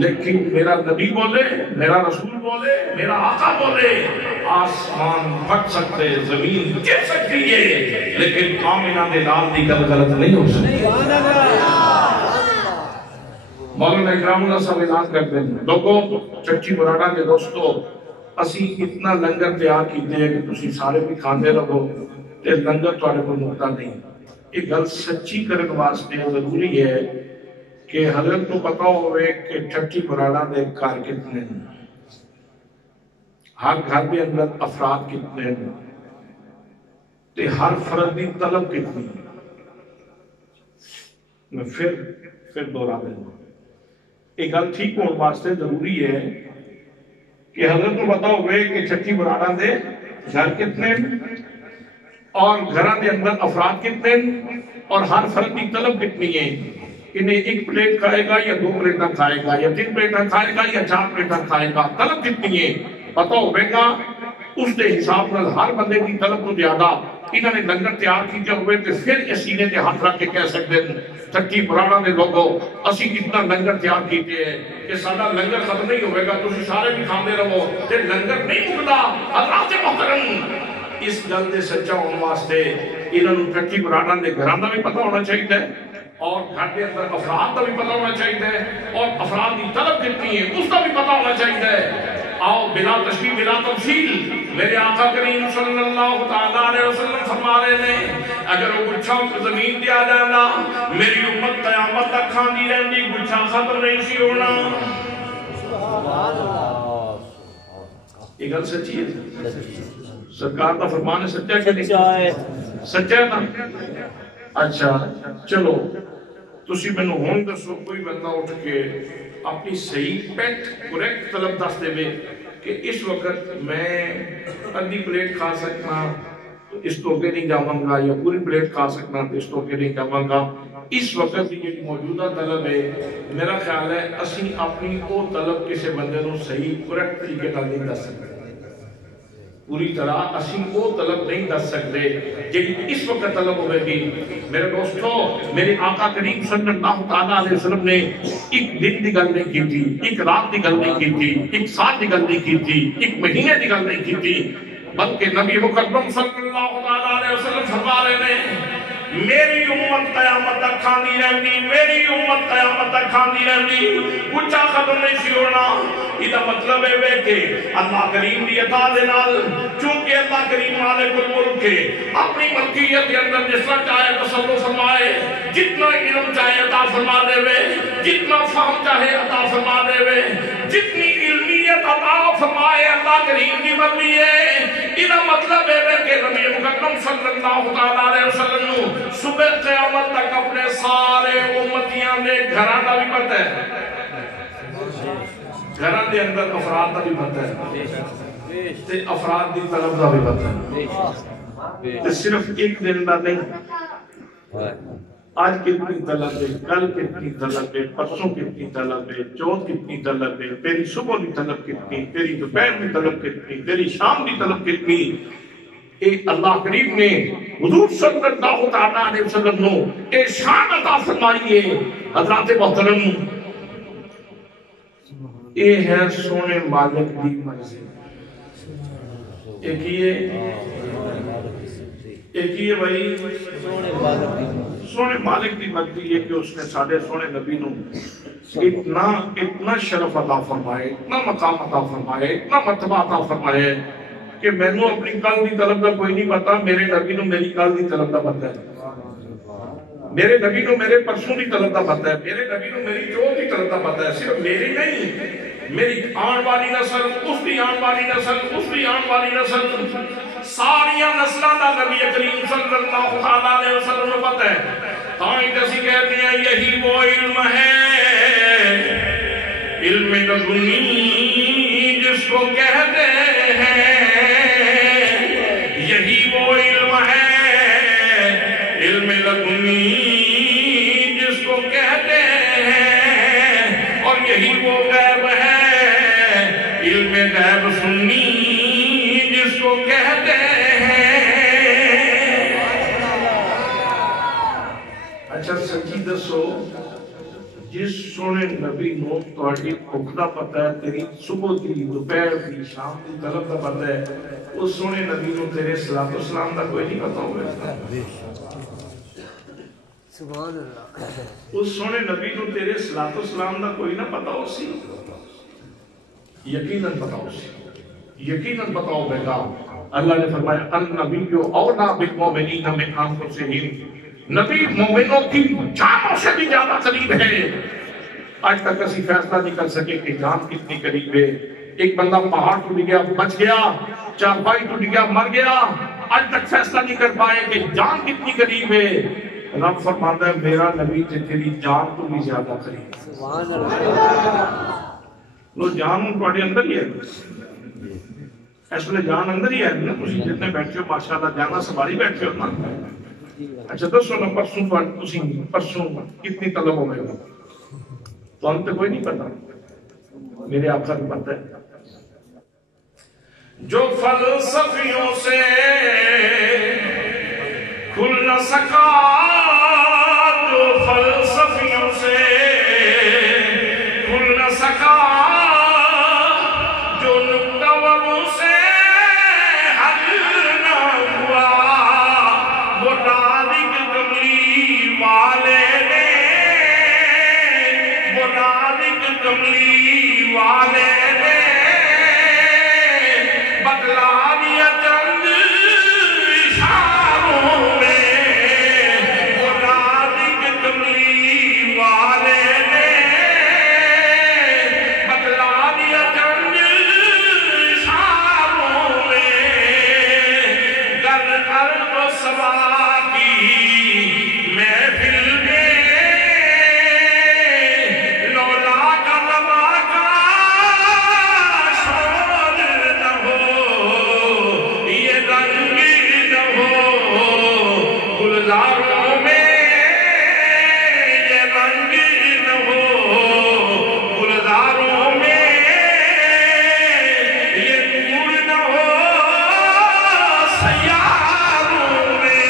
لیکن میرا نبی بولے میرا رسول بولے میرا آقا بولے آسمان پھٹ سکتے زمین گر سکتی ہے لیکن آمنہ دے لال دی گل غلط نہیں ہو سکتی. مولانا اکرام اللہ صاحب اعلان کرتے ہیں لوگوں چچی مرانا کے دوستو اسی اتنا لنگر تیار کیتے ہیں کہ تسی سارے بھی کھاندے رہو تے لنگر تھوڑے کو مکتا نہیں. ایک گل سچی کرن واسطے ضروری ہے کہ حضرت تو پتا ہوئے کہ چچی مرانا دے کار کتنے ہیں ہر گھر کے اندر افراد کتنے ہیں تے ہر فرد دی طلب کتنی ہے. میں پھر دورا دیں ایک گل ٹھیک ہونے واسطے ضروری ہے کہ حضرت کو پتا ہوئے کہ چھٹی مرانا دے گھر کتنے اور گھران دے اندر افراد کتنے اور ہر فرد کی طلب کتنی ہے. انہیں ایک پلیٹ کھائے گا یا دو پلیٹاں کھائے گا یا تین پلیٹاں کھائے گا یا چار پلیٹاں کھائے گا طلب کتنی ہے پتا ہوئے گا. اس دے حساب نال ہر بندے کی طلب تو زیادہ انہوں نے لنگر تیار کیتے ہوئے تو پھر یہ سینے تے ہاتھ رکھ کے کہہ سکتے ہیں چھٹی مرانا دے لوگوں اسی کتنا لنگر تیار کیتے ہیں کہ سادہ لنگر ختم نہیں ہوئے گا تسی سارے بھی کھاندے رہو تے لنگر نہیں مکدا. حضرات محترم اس گل دے سچا ہونے واسطے انہوں نے چھٹی مرانا دے گھران دا بھی پتہ ہونا چاہیے اور گھر کے اندر افراد کا بھی پتہ ہونا چاہیے اور افراد کی طلب کتنی ہے اس کا بھی پتہ ہونا چاہیے. آؤ بلا تشریح بلا تفصیل میرے آقا کریم صلی اللہ تعالیٰ علیہ وسلم فرما رہے ہیں اگر وہ گچھا زمین دیا جانا میری امت قیامت تک کھاندی رہندی گچھا ختم نہیں سی ہونا. یہ گل سچی ہے سرکار کا فرمان ہے سچا کہ نہیں سچا ہے نا. اچھا چلو تسی میں نے ہون دسو کوئی بندہ اٹھ کے اپنی صحیح پیٹ کریکٹ طلب دس دے میں کہ اس وقت میں ادھی پلیٹ کھا سکنا تو اس تو کے نہیں جاؤں گا یا پوری پلیٹ کھا سکنا تو اس تو کے نہیں جاؤں گا. اس وقت یہ موجودہ طلب ہے میرا خیال ہے اسی اپنی وہ طلب کسی بندے نو صحیح کریکٹ طریقے نال نہیں دس سکتے پوری طرح اسی وہ طلب نہیں دس سکتے جی اس وقت طلب ہوئے گی. میرے دوستو میرے آقا کریم صلی اللہ تعالیٰ علیہ وسلم نے ایک دن دی گل نہیں کی تھی ایک رات دی گل نہیں کی تھی ایک سال دی گل نہیں کی تھی ایک مہینے دی گل نہیں کی تھی بلکہ نبی مکرم صلی اللہ تعالیٰ علیہ وسلم فرما رہے ہیں میری امت قیامت تک کھاندی رہندی میری امت قیامت تک کھاندی رہندی کچھا ختم نہیں سی ہونا. یہ مطلب ہے کہ اللہ کریم دی عطا دے نال چونکہ اللہ کریم مالک الملک کے اپنی ملکیت کے اندر جس طرح چاہے تصرف فرمائے جتنا علم چاہے عطا فرما دے وے جتنا فہم چاہے عطا فرما دے وے جتنی علمیت عطا فرمائے اللہ کریم کی مرضی ہے. یہ مطلب ہے کہ نبی مکرم صلی اللہ تعالیٰ علیہ وسلم صبح قیامت تک اپنے سارے امتیاں نے گھران کا بھی پتہ ہے گھران دے اندر افراد کا بھی پتہ ہے تے افراد دی طلب کا بھی پتہ ہے تے صرف ایک دن کا نہیں آج کتنی طلب ہے کل کتنی طلب ہے پرسوں کتنی طلب ہے چوتھ کتنی طلب ہے تیری صبح کی طلب کتنی تیری دوپہر کی طلب کتنی تیری شام کی طلب کتنی. اے اللہ کریم نے حضور صلی اللہ تعالیٰ علیہ وسلم نو اے شان عطا فرمائی ہے. حضرات محترم اے ہے سونے مالک دی مرضی ایک ہی ہے بھائی سونے مالک دی مرضی ہے کہ اس نے سارے سونے نبی نو اتنا شرف عطا فرمائے اتنا مقام عطا فرمائے اتنا مرتبہ عطا فرمائے کہ میں نو اپنی کل دی طلب کا کوئی نہیں پتا میرے نبی نو میری کل دی طلب کا پتا ہے میرے نبی نو میرے پرسوں کی طلب کا پتہ ہے، میرے نبی نو میری چوت کی طلب کا پتہ ہے، صرف میری نہیں، میری آن والی نسل، اس بھی آن والی نسل، اس بھی آن والی نسل، ساریاں نسلوں کا نبی کریم صلی اللہ علیہ وسلم کو پتہ ہے۔ تائیں جیسی کہتی ہیں یہی وہ علم ہے، علم لدنی جس کو کہتے ہیں، یہی وہ علم ہے، علم لدنی جس کو کہتے ہیں، اور یہی وہ غیب ہے، علم غیب سنی جس کو کہتے ہیں۔ اچھا سچی دسو، جس سونے نبی نو تہاڈی بھوک دا پتہ ہے، تیری صبح دی، دوپہر دی، شام دی طلب دا پتہ ہے، اس سونے نبی نو تیرے صلاۃ و سلام دا کوئی نہیں پتہ ہوگا؟ سبحان اللہ۔ اس سونے نبی نو تیرے صلاۃ و سلام دا کوئی نہ پتہ ہو سی؟ یقیناً پتہ ہو سی، یقیناً پتہ ہو گا۔ اللہ نے فرمایا النبی اولا بالمؤمنین من انفسہم، نبی مومنوں کی جانوں سے بھی زیادہ قریب ہے۔ آج تک اسی فیصلہ نہیں کر سکے کہ جان کتنی قریب ہے۔ ایک بندہ پہاڑ ٹوٹ گیا بچ گیا، چارپائی ٹوٹ گیا مر گیا، آج تک فیصلہ نہیں کر پائے کہ جان کتنی قریب ہے۔ رب فرماتا ہے میرا نبی تیری جان تو بھی زیادہ قریب۔ سبحان اللہ۔ لو جان تھوڑے اندر ہی ہے، اس لیے جان اندر ہی ہے نا، تسی جتنے بیٹھے ہو ماشاءاللہ جانا سنبھالی بیٹھے ہو نا۔ اچھا دسو نا پرسوں کتنی طلب ہو گئے؟ تو ہم تو کوئی نہیں پتا، میرے آقا کو پتہ ہے۔ جو فلسفیوں سے کھل نہ سکا، جو فلسفیوں سے کھل نہ سکا، جو نکتوں سے حل نہ ہوا، وہ رادق کملی والے نے، وہ رادق کملی والے نے بدلا دیا چند اشاروں میں، وہ رادق کملی والے نے بدلا دیا چند اشاروں میں، گر ارض و سما کی محفل میں لولا کا لبا کا شور نہ ہو، یہ رنگ نہ ہو گلزاروں میں، یہ رنگ نہ ہو گلزاروں میں، یہ نور نہ ہو سیاروں میں۔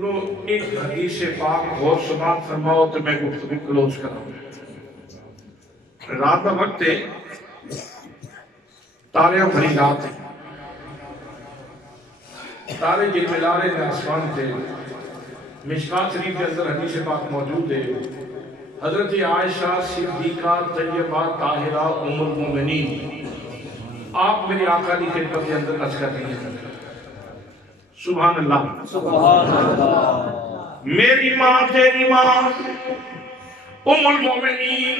لو ایک حدیث پاک غور سماعت فرماؤ تو میں گفتگو کلوز کراؤں۔ رات کا وقت ہے، تارے بھری رات ہے، تارے جن ملارے میں آسمان تھے۔ مشکات شریف کے اندر حدیث پاک موجود ہے، حضرت عائشہ صدیقہ طیبہ طاہرہ ام المومنین آپ میری آقا کی خدمت کے اندر عرض کر رہی ہیں، سبحان اللہ، سبحان اللہ۔ میری ماں تیری ماں ام المومنین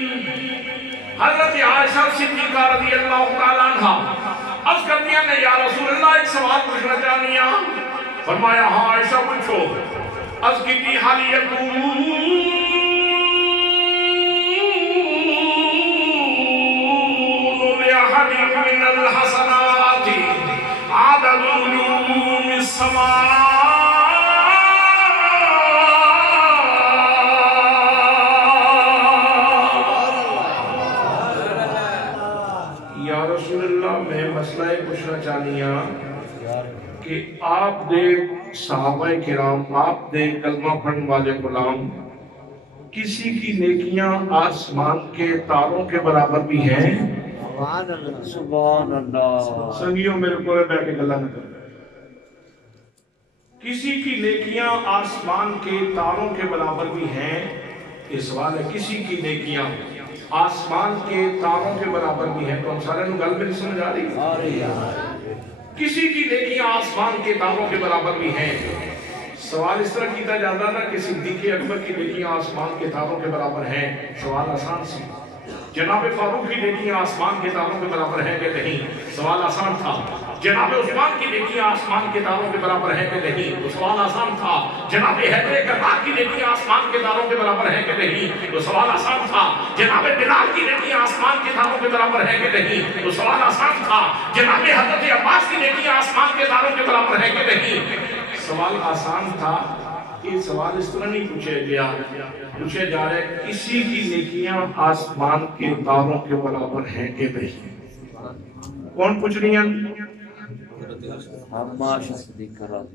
حضرت عائشہ صدیقہ رضی اللہ تعالیٰ عنہ عرض کرتی ہیں یا رسول اللہ ایک سوال پوچھنا چاہنی ہیں۔ فرمایا ہاں عائشہ پوچھو۔ عرض کی حال یکون لأحد من الحسنات عدد نجوم السماء، یا رسول اللہ میں مسئلہ پوچھنا چاہنی ہاں کہ آپ دے صحابہ کرام، آپ دے کلمہ پڑھن والے غلام، کسی کی نیکیاں آسمان کے تاروں کے برابر بھی ہیں؟ سبحان اللہ، سبحان اللہ۔ سنگیوں میرے کو بیٹھ کے گلا نہ کر، کسی کی نیکیاں آسمان کے تاروں کے برابر بھی ہیں؟ یہ سوال ہے، کسی کی نیکیاں آسمان کے تاروں کے برابر بھی ہیں؟ تو ہم سارے گل میں نہیں سمجھ آ رہی؟ کسی کی نیکیاں آسمان کے تاروں کے برابر بھی ہیں. سوال اس طرح کیتا جاتا نا کہ صدیق اکبر کی نیکیاں آسمان کے تاروں کے برابر ہیں. سوال آسان سی. جناب فاروق کی نیکیاں آسمان کے تاروں کے برابر ہیں کہ نہیں؟ سوال آسان تھا. جناب عثمان کی نیکیاں آسمان کے تاروں کے برابر ہیں کہ نہیں؟ تو سوال آسان تھا. جناب حیدر کرار کی نیکیاں آسمان کے تاروں کے برابر ہیں کہ نہیں؟ تو سوال آسان تھا. جناب بلال کی نیکیاں آسمان کے تاروں کے برابر ہیں کہ نہیں؟ تو سوال آسان تھا. جناب حضرت عباس کی نیکیاں آسمان کے تاروں کے برابر ہیں کہ نہیں؟ سوال آسان تھا. یہ سوال اس طرح نہیں پوچھا گیا. پوچھا جا رہا ہے کسی کی نیکیاں آسمان کے تاروں کے برابر ہیں کہ نہیں؟ کون پوچھ رہی ہیں؟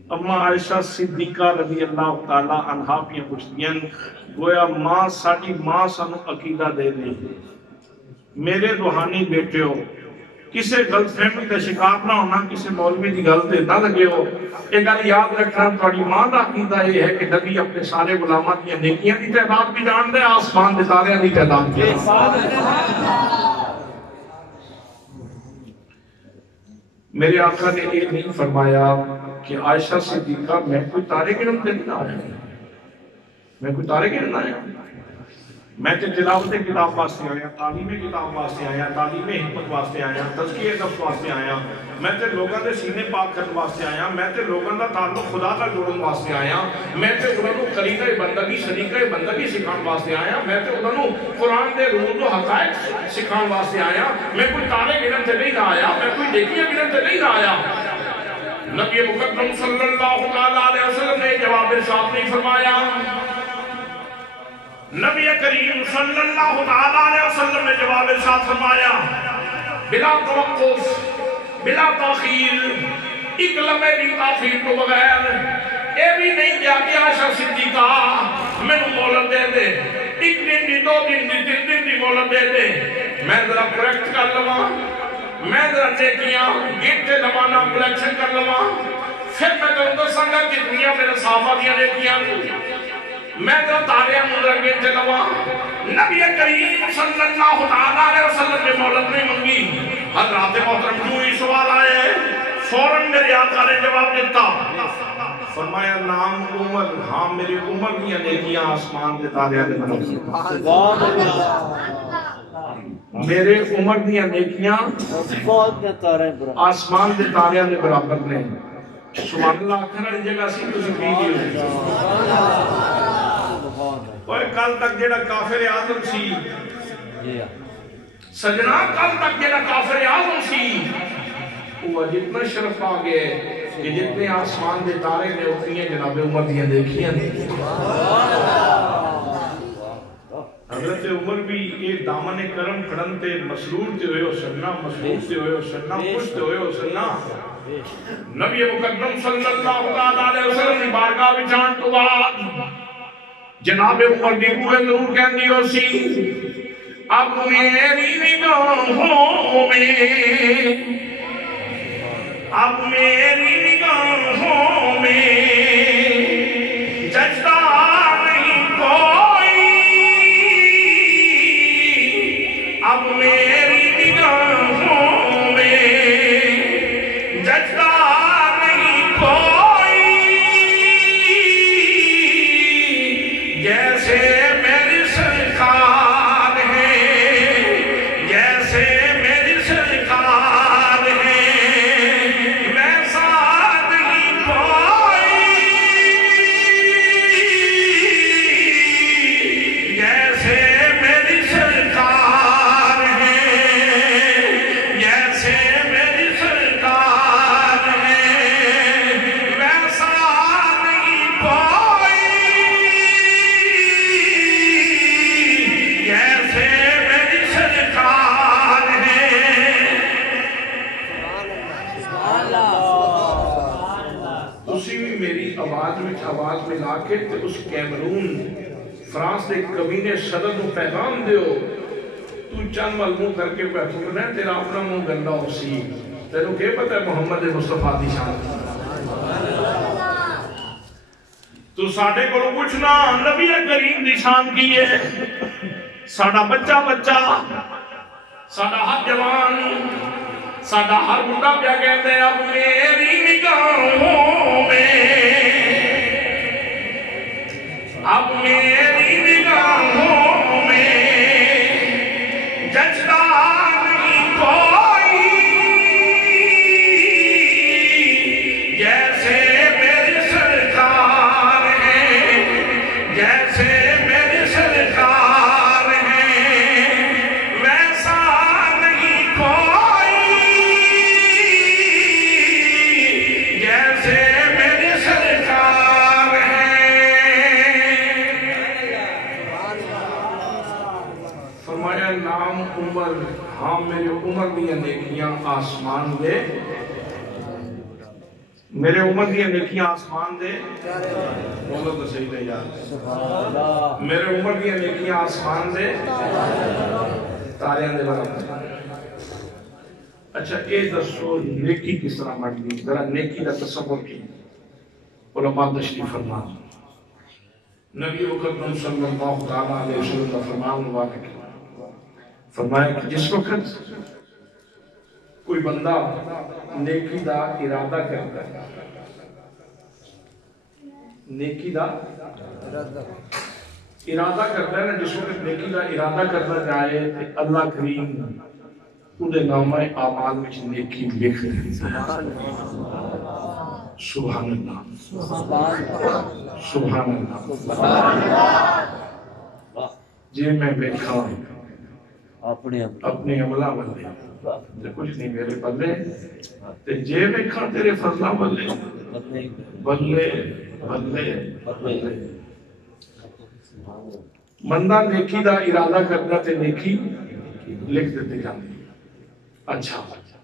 اما عائشہ صدیقہ رضی اللہ تعالیٰ عنہا بھی پوچھتی ہیں گویا ماں ساڑی ماں سانو عقیدہ دے دی میرے روحانی بیٹے ہو کسے غلط فہمی کا شکار نہ ہونا کسے مولوی دی غلط نہ لگے ہو. ایک گل یاد رکھنا تھوڑی ماں دا عقیدہ یہ ہے کہ نبی اپنے سارے غلامات کی نیکیاں دی تعداد بھی جان دے آسمان دے تاریاں دی تعداد بھی. میرے آقا نے یہ نہیں فرمایا کہ عائشہ صدیقہ میں کوئی تارے گنتے نہیں آیا. میں کوئی تارے گننا آیا. میں تے تلاوت کتاب واسطے آیا, تعلیم کتاب واسطے آیا, تعلیم حکمت واسطے آیا, تزکیہ نفس واسطے آیا, میں تے لوگوں دے سینے پاک کرنے واسطے آیا, میں تے لوگوں دا تعلق خدا دا جوڑن واسطے آیا, میں تے انہاں نوں قریدہ بندگی شریکہ بندگی سکھاؤن واسطے آیا, میں تے انہاں نوں قرآن دے رول و حقائق سکھاؤن واسطے آیا. میں کوئی تارے گنن تے نہیں آیا, میں کوئی نیکیاں گنن تے نہیں آیا. نبی مقدم صلی اللہ علیہ وسلم نے جواب ارشاد نہیں فرمایا. نبی کریم صلی اللہ علیہ وسلم نے جواب ارشاد فرمایا بلا توقف بلا تاخیر ایک لمحے بھی تاخیر کو بغیر اے بھی نہیں کیا کہ عائشہ صدیقہ میں نے مولت دے دے ایک دن دی دو دن دی تین دن دی مولت دے دے میں ذرا کریکٹ کر لواں میں ذرا نیکیاں گنتے لوانا کلیکشن کر لواں پھر میں تو اندر سنگا کتنیاں میرے صحابہ دیا نیکیاں میں تو تاریاں مدر گنتے لواں. نبی کریم صلی اللہ علیہ وسلم نے مولت نہیں منگی. حضرات محترم جو ہی سوال آئے فوراں میرے آقا نے جواب دیتا فرمایا نام عمر ہاں میری عمر کی نیکیاں آسمان دے تاریاں دے برابر. میرے عمر کی نیکیاں آسمان دے تاریاں دے برابر نے. سبحان اللہ آخر والی جگہ سی تو سبحان اور کل تک جڑا کافر اعظم سی سجنا کل تک جڑا کافر اعظم سی وہ جتنا شرف آ گئے کہ جتنے آسمان دے تارے نے اتنی جناب عمر دیاں دیکھیاں حضرت عمر بھی یہ دامن کرم کھڑن تے مسرور تے ہوئے ہو سننا مسرور تے ہوئے ہو سننا خوش تے ہوئے ہو سننا. نبی مقدم صلی اللہ علیہ وسلم کی بارگاہ میں جان تو بعد جناب عمر دی کوئے ضرور کہندی ہو سی اب میری نگاہوں میں اب میری نگاہوں میں ججتا نہیں کوئی اب میری نگاہوں میں ججتا نہیں کوئی جیسے میری سرکار ہے جیسے میری سرکار ہے ویسا نہیں کوئی جیسے میری سرکار ہے جیسے میری سرکار ہے ویسا نہیں کوئی جیسے میری سرکار ہے. اسی بھی میری آواز میں آواز ملا کے تے اس کیمرون فرانس دے کمینے صدر کو پیغام دیو تو چند ملموں کر کے بیٹھو کرنا ہے تیرا اپنا منہ گندہ ہو سی تیرو کیا پتہ ہے محمد مصطفیٰ دی شان تو ساڑھے کو پوچھنا نبی کریم دی شان کی ہے ساڑھا بچہ بچہ ساڑھا حد جوان ساڈا ہر بندہ پیا کہتے ہیں اب میری نگاہوں میں، اب میری نگاہوں میں جچتا نہیں کوئی جیسے میرے سرکار ہیں، جیسے میرے سرکار ہیں، ویسا نہیں کوئی جیسے میرے سرکار ہیں۔ فرمایا نام عمر، ہاں میرے عمر دیا نیکیاں آسمان دے، میرے عمر دیا نیکیاں آسمان دے، بولو تو صحیح ہے یار، میرے عمر دیا نیکیاں آسمان دے تاریاں دے برابر۔ اچھا اے دسو نیکی کس طرح بڑھ گئی، ذرا نیکی کا تصور کی علماء تشریف فرما۔ نبی اکرم صلی اللہ تعالیٰ علیہ وسلم کا فرمان مبارک فرمایا کہ جس وقت کوئی بندہ نیکی دا ارادہ کرتا ہے، نیکی دا ارادہ کرتا ہے نا، جس وقت نیکی دا ارادہ کرتا جائے تو اللہ کریم انہیں نامہ اعمال میں نیکی لکھ دیتا ہے۔ سبحان اللہ، سبحان اللہ۔ جی میں بیٹھا اپنے اپنے عملہ بلے تے کچھ نہیں میرے بلے، تے جے بیٹھا تیرے فضلہ بلے بلے بلے بلے۔ بندہ نیکی دا ارادہ کرنا تے نیکی لکھ دیتے جاندے۔ اچھا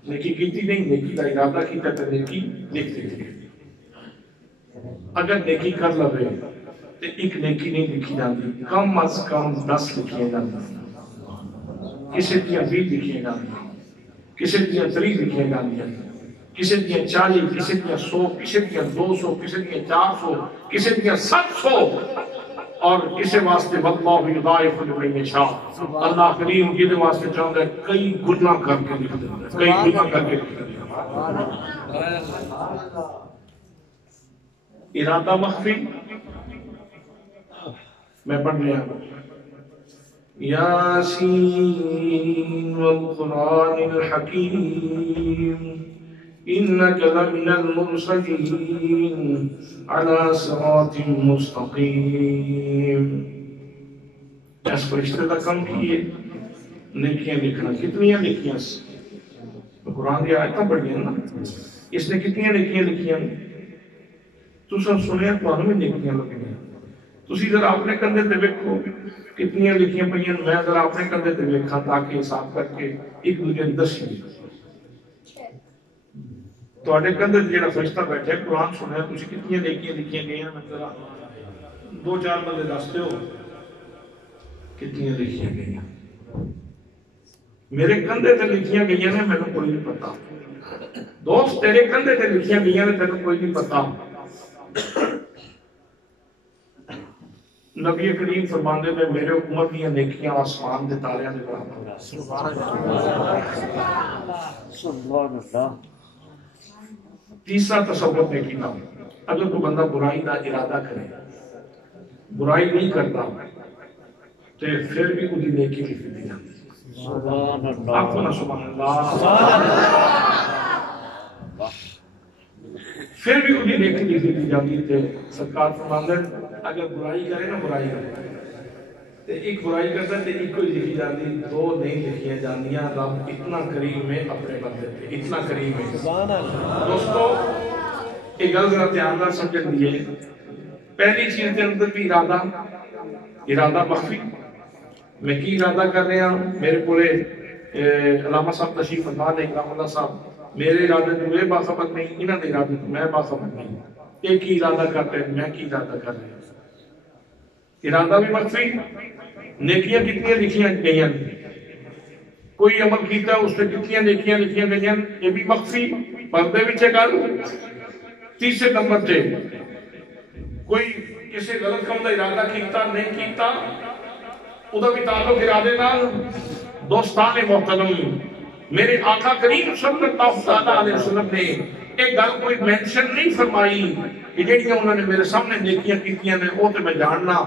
نیکی کیتی نہیں، نیکی دا ارادہ کیتا تے نیکی لکھ دیتے۔ اگر نیکی کر لوے تے ایک نیکی نہیں لکھی جاندی، کم از کم 10 لکھیے جاندی، کسی دیا 20 لکھیے جاندی، کسی دیا 30 لکھیے جاندی، کسی دیا 40، کسی دیا 100، کسی دیا 200، کسی دیا 400، کسی دیا 700، اور کسی واسطے واللہ یضاعف لمن یشاء، اللہ کریم جن واسطے چاہتا ہے کئی گناہ کر کے لکھ دیتا ہے، کئی گناہ کر کے لکھ دیتا ہے۔ ارادہ مخفی میں پڑھ لیا یاسین والقرآن الحکیم انک لمن المرسلین علی صراط مستقیم۔ اس فرشتے کا کم کیے نیکیاں لکھنا، کتنیاں نیکیاں قرآن کی آیتاں پڑھیاں نا، اس نے کتنیاں نیکیاں لکھیاں، تو سب سنیا تو ہمیں نیکیاں لکھیاں۔ تسی ذرا اپنے کندھے تے ویکھو کتنیاں لکھیاں پئیاں، میں ذرا اپنے کندھے تے ویکھاں تاکہ حساب کر کے ایک دوسرے نوں دسیے۔ تواڈے کندھے تے جڑا فرشتہ بیٹھا ہے قرآن سنیا، تسی کتنیاں نیکیاں لکھیاں گئیاں، میں ذرا 2-4 بندے دس دیو کتنیاں لکھیاں گئیاں۔ میرے کندھے تے لکھیاں گئیاں نے مینوں کوئی نہیں پتا، دوست تیرے کندھے تے لکھیاں گئیاں نے تینوں کوئی نہیں پتا۔ نبی کریم فرماندے میں میرے امت دیا نیکیاں آسمان دے تاریاں دے برابر۔ سبحان اللہ۔ تیسرا تصور نیکی کا، اگر کوئی بندہ برائی کا ارادہ کرے، برائی نہیں کرتا تو پھر بھی کوئی نیکی لکھ دی جاتی۔ سبحان اللہ۔ آپ کو نا سبحان اللہ، پھر بھی کوئی نیکی لکھ دی جاتی ہے۔ سرکار فرماندے اگر برائی کرے نا، برائی کرے تے ایک برائی کرتا تے ایک کوئی لکھی جاتی، 2 نہیں لکھیاں جاندیاں۔ رب اتنا کریم ہے اپنے بندے تے، اتنا کریم ہے۔ دوستو ایک گل ذرا دھیان نال سمجھن دی ہے، پہلی چیز دے اندر بھی ارادہ مخفی۔ میں کی ارادہ کر رہا ہوں، میرے پورے علامہ صاحب تشریف فرما نے، علامہ اللہ صاحب میرے ارادے تو میں باخبر نہیں، انہاں دے ارادے تو میں باخبر نہیں۔ ایک ہی ارادہ کرتے ہیں، میں کی ارادہ کر رہا ہوں۔ ارادہ بھی مخفی۔ نیکیاں کتنی لکھیاں گئیاں، کوئی عمل کیتا ہے اس سے کتنی نیکیاں لکھیاں گئیاں، یہ بھی مخفی پردے وچ گل۔ تیسرے نمبر تے کوئی کسی غلط کام کا ارادہ کیتا نہیں کیتا، وہ بھی تعلق ارادے نال۔ دوستان محترم، میرے آقا کریم صلی اللہ علیہ وسلم نے ایک گل کوئی مینشن نہیں فرمائی کہ جہاں انہوں نے میرے سامنے نیکیاں کیتیاں نے وہ تو میں جاننا،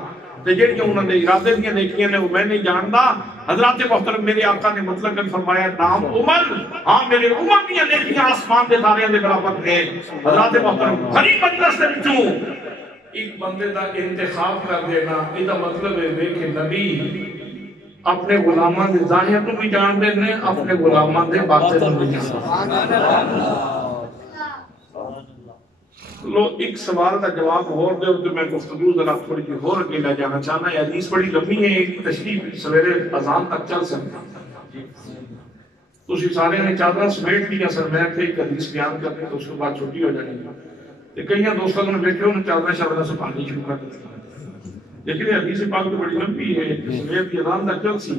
تے جہاں انہوں نے ارادے دیاں نیکیاں نے وہ میں نہیں جاننا۔ حضرات محترم میرے آقا نے مطلق فرمایا نام عمر، ہاں میرے عمر دیاں نیکیاں آسمان دے تاریاں دے برابر ہیں۔ حضرات محترم بھری مجلس دے وچوں ایک بندے دا انتخاب کر دینا، یہ مطلب ہے کہ نبی اپنے غلاماں دے ظاہر کو بھی جان دے نے، اپنے غلاماں دے باطن کو بھی جان دے۔ لو ایک سوال کا جواب اور دے تو میں گفتگو ذرا تھوڑی سی اور اگے لے جانا چاہنا ہے۔ حدیث بڑی لمبی ہے، ایک تشریح سویرے اذان تک چل سکتا۔ تسی سارے نے چادر سمیٹ لیا سر، میں کہ ایک حدیث بیان کرتے تو اس کے بعد چھٹی ہو جائے گی۔ تے کئی دوستوں نے بیٹھے انہوں نے چادر شادر سے پانی شروع کر دیا، لیکن حدیث پاک تو بڑی لمبی ہے، سویر کی اذان تک چل سی۔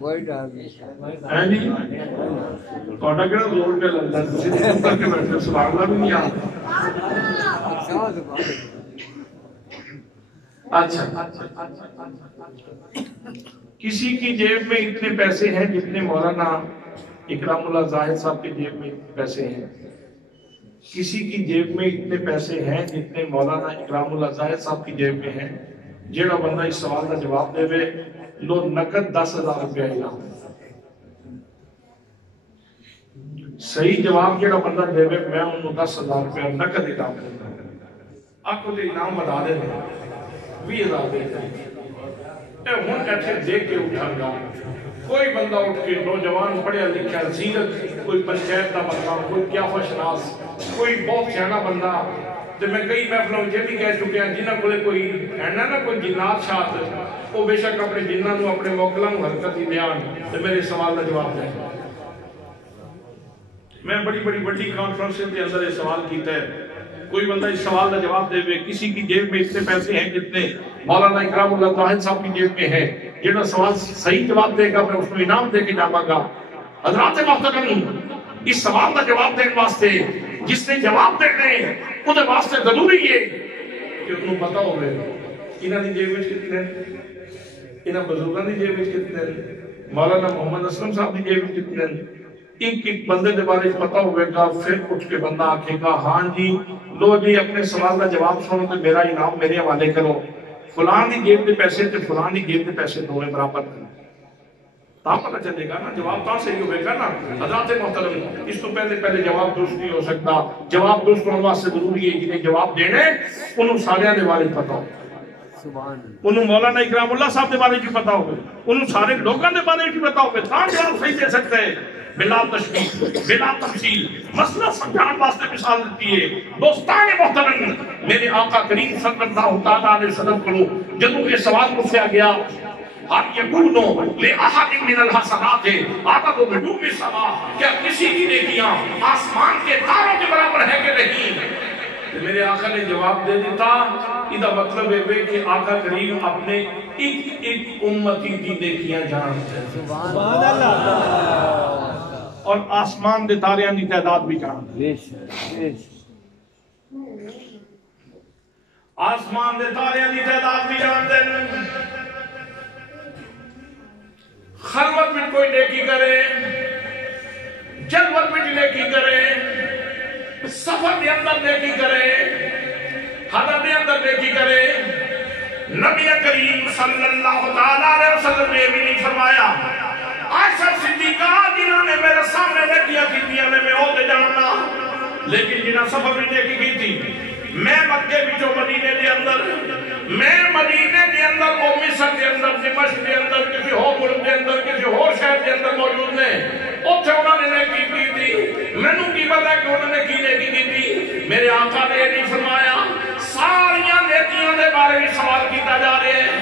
ہے جی تھوڑا کہڑا زور پہ لگتا ہے، کسی نے کر کے بیٹھے سبحان اللہ بھی نہیں آتا۔ اچھا، کسی کی جیب میں اتنے پیسے ہیں جتنے مولانا اکرام اللہ زاہد صاحب کی جیب میں پیسے ہیں، کسی کی جیب میں اتنے پیسے ہیں جتنے مولانا اکرام اللہ زاہد صاحب کی جیب میں ہیں۔ جیڑا بندہ اس سوال کا جواب دے وے لو نقد 10,000 روپیہ انعام۔ صحیح جواب جیڑا بندہ دے وے میں انہوں 10,000 روپیہ نقد انعام کرتا ہوں۔ آپ کو دے انعام بتا دے 20,000 دے دیں۔ اے ہون ایسے دیکھ کے اٹھا گا، کوئی بندہ اٹھ کے نوجوان پڑھیا لکھا سیرت، کوئی پنچایت کا بندہ، کوئی قیافہ شناس، کوئی بہت سیانا بندہ، تو میں کئی محفلوں میں یہ بھی کہہ چکے ہیں جنہاں کو کوئی ہے نا کوئی جنات شاہد، وہ بے شک اپنے جنہاں نو اپنے موکلوں نو حرکت ہی دیان، تو میرے سوال کا جواب دیں۔ میں بڑی بڑی کانفرنس کے اندر یہ سوال کیتا ہے، کوئی بندہ اس سوال کا جواب دے وے کسی کی جیب میں اتنے پیسے ہیں جتنے مولانا اکرام اللہ زاہد صاحب کی جیب میں ہے، جنہاں سوال صحیح جواب دے گا میں اس کو انعام دے کے جاواں گا۔ حضرات محترم اس سوال کا جواب دینے واسطے جس نے جواب دینے اس واسطے ضروری ہے کہ انہوں پتا ہوئے انہاں دی جیب وچ کتنے، انہاں بزرگاں دی جیب وچ کتنے، مولانا محمد اسلم صاحب دی جیب وچ کتنے، ایک بندے دے بارے پتا ہوئے گا، پھر اٹھ کے بندہ آکھے گا ہاں جی لو جی اپنے سوال کا جواب سنو تو میرا انعام میرے حوالے کرو، فلان دی جیب دے پیسے تے فلان دی جیب دے پیسے دونوں برابر ہیں، تاں پتہ چلے گا نا، جواب تاں صحیح ہوئے گا نا۔ حضرات محترم اس تو پہلے جواب درست نہیں ہو سکتا، جواب درست ہونے واسطے ضروری ہے جنہیں جواب دینے انہوں سارے دے بارے پتا ہو، انہوں مولانا اکرام اللہ صاحب دے بارے کی پتا ہوگا، انہوں سارے لوگوں دے بارے کی پتا ہوگا، تاں جواب صحیح دے سکتے ہیں بلا تشبیہ بلا تمثیل۔ مسئلہ سمجھان واسطے مثال دیتی ہے۔ دوستان محترم میرے آقا کریم صلی اللہ علیہ وسلم کو جب یہ سوال مجھ سے آ گیا حَلْ يَكُونُ لِأَحَدٍ مِّنَ الْحَسَنَاتِ عَدَدُ نُجُومِ السَّمَاءِ، کیا کسی کی نیکیاں آسمان کے تاروں کے برابر ہے کہ نہیں؟ میرے آقا نے جواب دے دیتا، یہ مطلب ہے کہ آقا کریم اپنے ایک امتی کی نیکیاں جانتے ہیں، سبحان اللہ، اور آسمان دے تاریاں دی تعداد بھی جانتے ہیں، آسمان دے تاریاں دی تعداد بھی جانتے ہیں۔ خلوت میں کوئی نیکی کرے، جلوت میں نیکی کرے، سفر دے اندر نیکی کرے، حضر دے اندر نیکی کرے، نبی کریم صلی اللہ علیہ وسلم نے بھی نہیں فرمایا عائشہ صدیقہ جنہوں نے میرے سامنے نیکیاں کیتیاں نے میں ہوتے جاننا، لیکن جنہاں سفر میں نیکی کی تھی میں مکے بچوں مدینے دے اندر، میں مدینے دے اندر او مصر دے اندر دمشق دے اندر کسی ہو ملک دے اندر کسی ہو شہر دے اندر موجود نے، اوتھے انہوں نے نیکی کی تھی، میں نوں کی پتا کہ انہوں نے کی نیکی کی تھی؟ میرے آقا نے نہیں فرمایا، ساریاں نیکیاں دے بارے میں سوال کیتا جا رہے ہیں،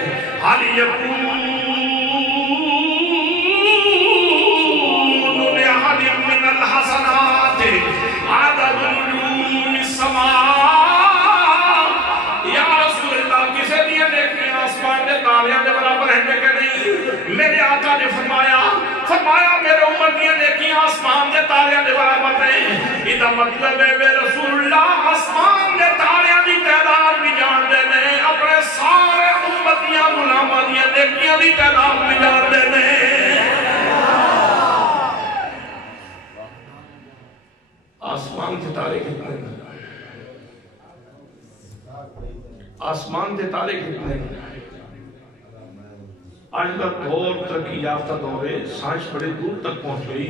حَلْ يَكُونُ لِأَحَدٍ مِّنَ الْحَسَنَاتِ عَدَدُ نُجُومِ السَّمَاءِ، یا رسول اللہ کسے دیا نیکیاں آسمان دے تاریاں دے برابر ہیں کہ نہیں؟ میرے آقا نے فرمایا میرے امت دیا نیکیاں آسمان دے تاریاں دے برابر ہیں، یہ مطلب ہے بے رسول اللہ آسمان دے تاریاں دی تعداد بھی جان دے نے، اپنے سارے امتیاں غلاماں دیا نیکیاں دی تعداد بھی جان دے نے۔ کے تارے کتنے ہیں؟ آج کا دور ترقی یافتہ دور ہے، سائنس بڑے دور تک پہنچ گئی،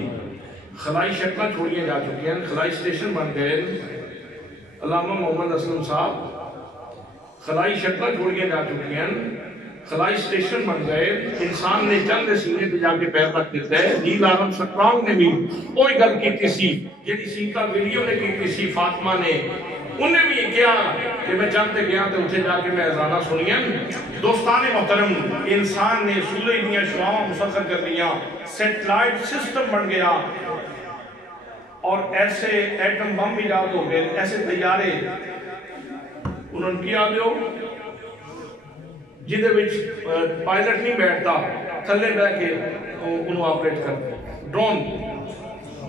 خلائی شکلیں چھوڑیاں جا چکی ہیں، خلائی اسٹیشن بن گئے۔ علامہ محمد اسلم صاحب خلائی شکلیں چھوڑیاں جا چکی ہیں، خلائی اسٹیشن بن گئے، انسان نے چند سینے پہ جا کے پیر رکھ دیتا ہے۔ نیل آرم سٹرانگ نے بھی کوئی گل کی سی جی سیتا ویڈیو نے کی سی، فاطمہ نے، انہیں بھی یہ کیا کہ میں چلتے گیا تو اتنے جا کے میں اذانہ سنیا۔ دوستان محترم، انسان نے سورج دیا شعاواں مسخر کر لیا، سیٹلائٹ سسٹم بن گیا، اور ایسے ایٹم بم ایجاد ہو گئے، ایسے طیارے انہوں نے کیا دیو جدے وچ پائلٹ نہیں بیٹھتا، تھلے بیٹھ کے انہوں آپریٹ کرتے۔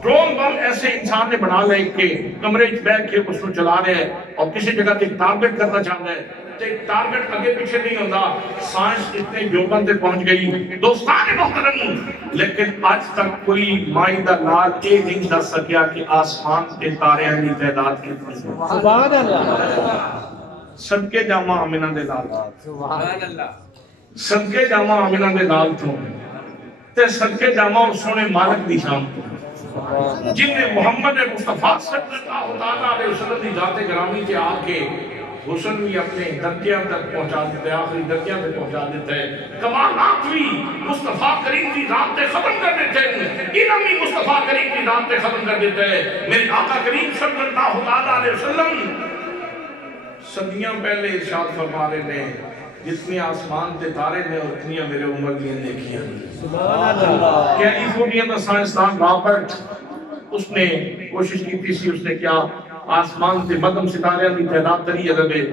ڈرون بم ایسے انسان نے بنا لے کہ کمرے بیٹھ کے اس کو چلا رہے ہیں اور کسی جگہ تے ٹارگٹ کرنا چاہتا ہے، تے ٹارگٹ آگے پیچھے نہیں ہوتا۔ سائنس اتنے جوبن تے پہنچ گئی دوستان محترم، لیکن آج تک کوئی مائدہ لال یہ نہیں دس سکیا کہ آسمان کے تارے کی تعداد کتنی ہے۔ سبحان اللہ، صدقے جامع آمنہ دے لال، سبحان اللہ، صدقے جامع آمنہ دے لال تو تے صدقے جامع اس سونے مالک دی شان تو جن نے محمد مصطفیٰ صلی اللہ علیہ وسلم کی ذات گرامی کے آ کے حسن بھی اپنے درجیاں تک پہنچا دیتے ہیں، آخری درجیاں تک پہنچا دیتے ہیں، کمالات بھی مصطفیٰ کریم کی ذات تے ختم کر دیتے ہیں، علم بھی مصطفیٰ کریم کی ذات تے ختم کر دیتے ہیں۔ میرے آقا کریم صلی اللہ علیہ وسلم صدیاں پہلے ارشاد فرما رہے ہیں جتنی آسمان تے تارے نے اتنی میرے عمر بھی نیکیاں۔ سبحان اللہ، کیلیفورنیا کا سائنسدان رابرٹ اس نے کوشش کی تھی سی، اس نے کیا آسمان تے مدم ستارے کی تعداد تری عدد ہے،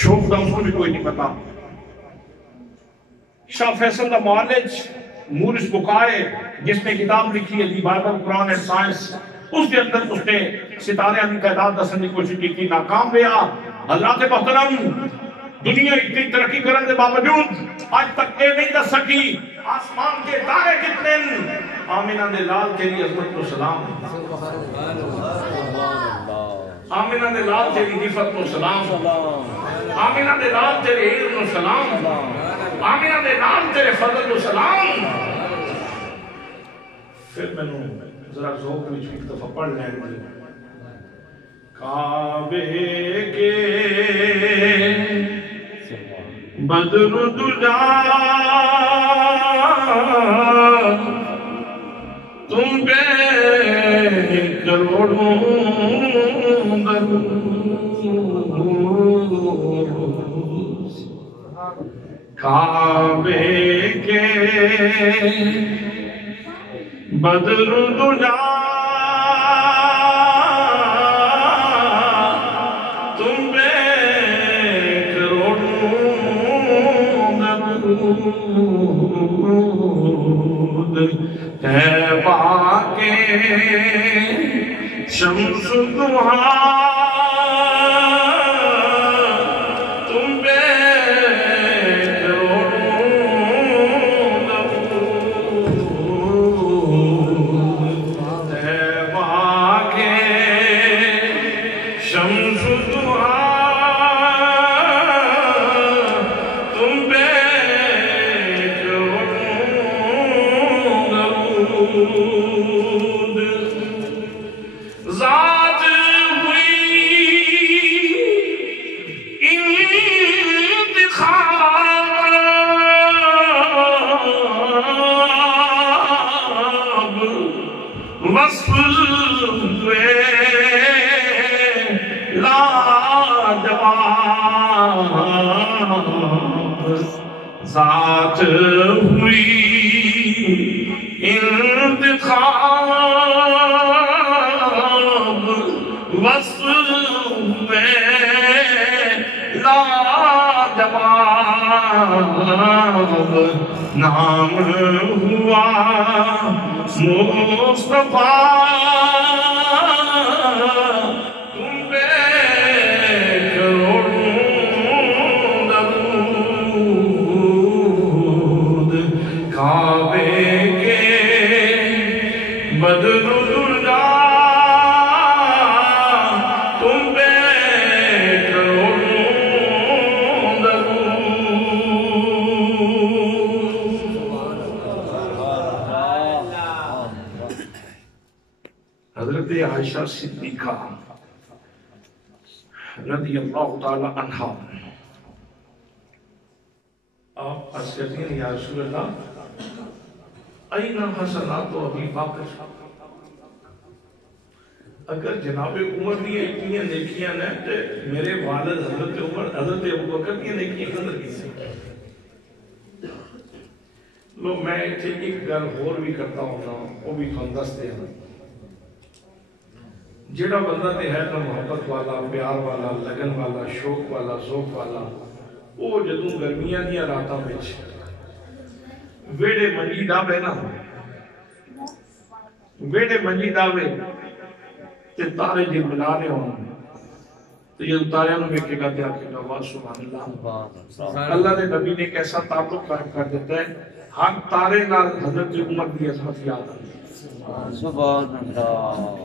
شوق دا اس کو بھی کوئی نہیں پتا۔ شاہ فیصل دا معالج مورس بکائے جس نے کتاب لکھی ہے the Bible Quran and science, اس کے اندر اس نے ستارے کی تعداد دسنے کی کوشش کی تھی، ناکام رہا۔ حضرات محترم، دنیا اتنی ترقی کرنے کے باوجود آج تک یہ نہیں دس سکی آسمان کے تارے کتنے ہیں۔ آمنہ دے لال تیری عظمت کو سلام، آمنہ دے لال تیری عفت کو سلام، آمنہ دے لال تیرے علم کو سلام، آمنہ دے لال تیرے فضل کو سلام۔ پھر میں نے ذرا ذوق میں ایک دفعہ پڑھ لیں گے۔ کعبے کے بدر دجا تم پہ کروڑوں کعبے کے بدر دجا تیبہ کے شمس دہا تم پہ کروڑوں درود، تیبہ کے شمس دہا تم پہ ذات ہوئی انتخاب وصف ہوئے لاجواب، ذات ہوئی انتخاب وصف میں لاجواب، نام ہوا مصطفیٰ تم پہ کروڑوں درود، کعبے کے بدر دجا تم پہ کروڑوں درود۔ حضرت عائشہ صدیقہ رضی اللہ تعالی عنہا آپ عرض کرتی ہیں یا رسول اللہ این حسنات ابی بکر، اگر جناب عمر دی اتنی نیکیاں نے تے میرے والد حضرت عمر حضرت ابو بکر کی نیکیاں قدر کی سی۔ لو میں اتنے ایک گل اور بھی کرتا ہوتا ہوں، وہ بھی تھوڑا دستے ہیں۔ جڑا بندہ تے ہے نا محبت والا، پیار والا، لگن والا، شوق والا، ذوق والا، وہ جدوں گرمیاں دیا راتاں وچ ویڑے منجی ڈاوے نا، ویڑے منجی ڈاوے تے تارے جی ملا رہے ہوں تو یہ تاریاں نو ویکھے گا تے آکھے گا واہ سبحان اللہ۔ اللہ نے نبی نے ایک ایسا تعلق قائم کر دیتا ہے، ہر تارے نال حضرت عمر دی عظمت یاد آتی ہے۔ سبحان اللہ۔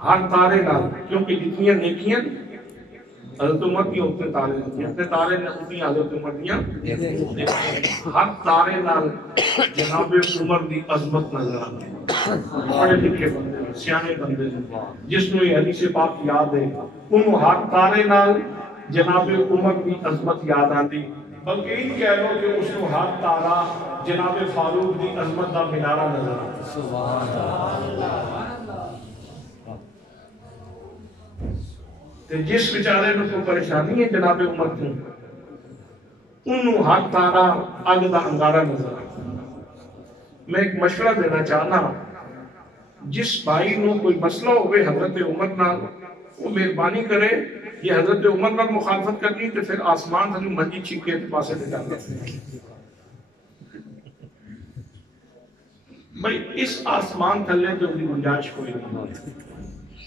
ہر تارے نال، کیونکہ جتنی نیکیاں حضرت عمر کی ہوتے تارے نہیں، اپنے تارے نے اتنی حضرت عمر دیا، ہر تارے نال جناب عمر دی عظمت نظر آتی ہے۔ بڑے لکھے بندے، سیانے بندے، جس نے یہ حدیث پاک یاد ہے، انہوں ہر تارے نال جناب عمر دی عظمت یاد آتی، بلکہ ان کہہ لو کہ اس کو ہر تارا جناب فاروق دی عظمت دا مینارہ نظر آتا۔ سبحان اللہ۔ جس بیچارے میں کوئی پریشانی ہے جناب عمر کی، انہوں ہر تارا اگ دا انگارہ نظر آتا۔ میں ایک مشورہ دینا چاہنا، جس بھائی نو کوئی مسئلہ ہوئے حضرت عمر نال، وہ مہربانی کرے یہ حضرت عمر نال مخالفت کرنی تو پھر آسمان تھلو منجی چھکے تے پاسے دے جاتے بھائی اس آسمان تھلے جو دی گنجائش کوئی نہیں،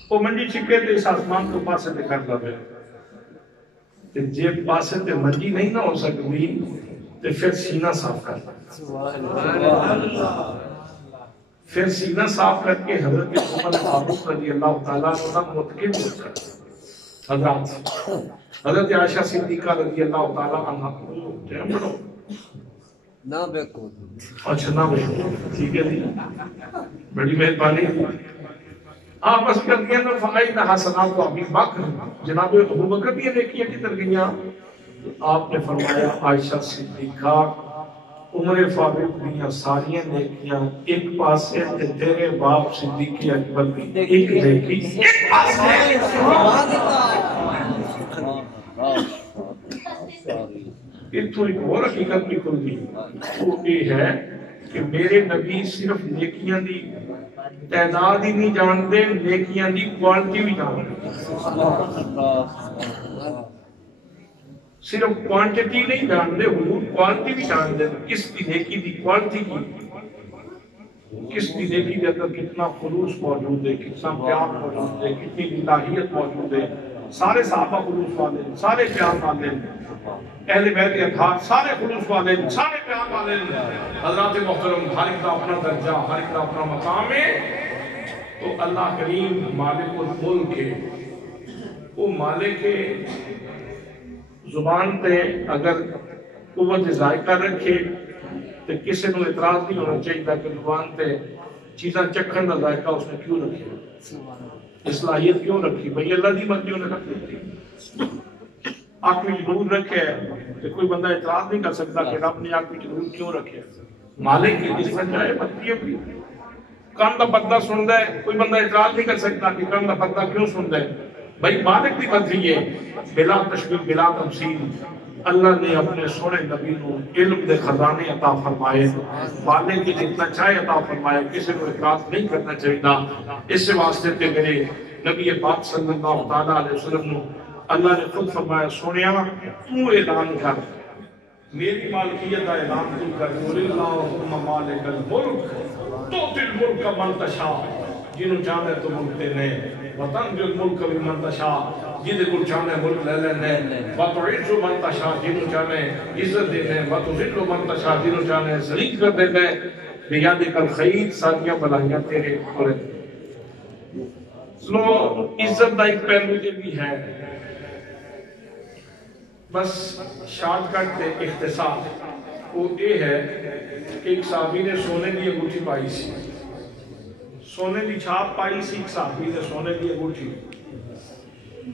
وہ منجی چھکے تے اس آسمان کو پاسے دے کر لگے تے جے پاسے تے منجی نہیں نہ ہو سکتی تے پھر سینہ صاف کر پھر سینہ صاف کر کے حضرت عمر فاروق رضی اللہ تعالیٰ عنہ متقب ہو کر حضرت عائشہ صدیقہ رضی اللہ تعالیٰ عنہ نہ بیکو اچھا نہ بیکو ٹھیک ہے جی، بڑی مہربانی۔ آپ بس کر دیا نا فقائد حسنات و ابی بکر، جناب ابو بکر بھی نیکیاں کدھر گئیاں؟ آپ نے فرمایا عائشہ صدیقہ عمر فاروق دیاں ساریاں نیکیاں ایک پاسے تے تیرے باپ صدیق اکبر دی ایک نیکی ایک پاسے۔ اتھو ایک اور حقیقت بھی کھل گئی، وہ یہ ہے کہ میرے نبی صرف نیکیاں دی تعداد ہی نہیں جانتے، نیکیاں دی کوالٹی بھی جانتے۔ صرف کوانٹیٹی نہیں جانتے، حضور کوالٹی بھی جانتے۔ کس کی نیکی دی کوالٹی کی، کس کی نیکی کے اندر کتنا خلوص موجود ہے، کتنا پیار موجود ہے، کتنی الہیت موجود ہے۔ سارے صحابہ خلوص والے، سارے پیار والے، اہل بیت اطہار سارے خلوص والے، سارے پیار والے۔ حضرات محترم، ہر ایک کا اپنا درجہ، ہر ایک کا اپنا مقام ہے۔ تو اللہ کریم مالک الملک ہے، وہ مالک زبان تے اگر قوت ذائقہ رکھے تو کسی نو اعتراض نہیں ہونا چاہیے کہ زبان تے چیزاں چکھن دا ذائقہ اس نے کیوں رکھے، صلاحیت کیوں رکھی؟ بھئی اللہ دی مرضی انہیں رکھ دیتی۔ آنکھ میں نور رکھے کہ کوئی بندہ اعتراض نہیں کر سکتا کہ رب نے آنکھ میں نور کیوں رکھے۔ مالک کی جس میں چاہے بندی بھی کان دا پردہ سن دے، کوئی بندہ اعتراض نہیں کر سکتا کہ کان دا پردہ کیوں سن دے۔ بھئی مالک دی مرضی ہے، بلا تشبیہ بلا تمثیل۔ اللہ نے اپنے سونے نبی کو علم دے خزانے عطا فرمائے، مالک کی جتنا چاہے عطا فرمائے، کسی کو اعتراض نہیں کرنا چاہیے۔ اس سے واسطے تے میرے نبی پاک صلی اللہ علیہ وسلم نے اللہ نے خود فرمایا سونیا تو اعلان کر، میری مالکیت کا اعلان تو کر، قل اللہم مالک الملک تؤتی الملک من تشاء، جنہوں چاہنے تو ملک دینے، وتنزع الملک ممن تشاء، جنہیں کل چاہنے ملک لے لینے، وتعز من تشاء، جنہوں چاہنے عزت دینے، وتذل من تشاء، جنہوں چاہنے ذلیل کر دینے، بیادک الخیر، ساتھیاں بلائیاں تیرے کھولے۔ لو عزت دا ایک پہلو یہ بھی ہے، بس شارٹ کٹ تے اختصار وہ یہ ہے کہ ایک صحابی نے سونے کی انگوٹھی پائی سی، سونے کی چھاپ پائی سی ایک صحابی نے سونے کی انگوٹھی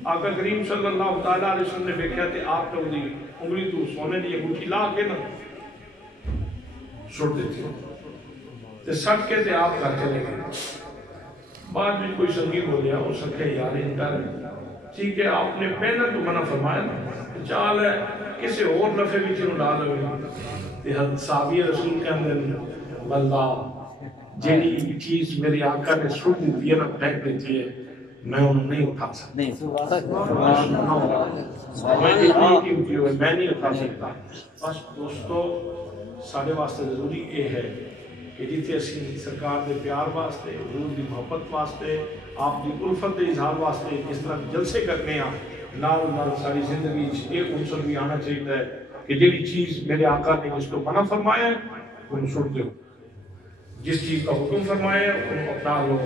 آقا کریم صلی اللہ تعالیٰ علیہ وسلم نے دیکھا تے آپ نے وہ انگلی تو سونے کی انگوٹھی لا کے نا چھوڑ دیتی تے سٹ کے تے آپ کر چلے گئے بعد میں کوئی سنگی بولیا وہ سکے یار انٹر ٹھیک ہے آپ نے پہنا تو منع فرمایا نا چال ہے کسی اور نفع بھی چنو ڈال ہوئے تے صحابی رسول کے اندر واللہ جیڑی چیز میری آقا نے چھوڑ دیتی ہے نا پھینک دیتی ہے میں انہوں نہیں اٹھا سکتا میں نہیں اٹھا سکتا بس دوستو سارے واسطے ضروری یہ ہے کہ جیتے اسی سرکار دے پیار واسطے حضور دی محبت واسطے آپ دی الفت دے اظہار واسطے اس طرح جلسے کرنے ہیں نال نال ساری زندگی ایک عنصر بھی آنا چاہیے ہے کہ جیڑی چیز میرے آقا نے اس کو منع فرمایا ہے انہوں چھوڑ دو جس چیز کا حکم فرمایا ہے انہوں اپنا لو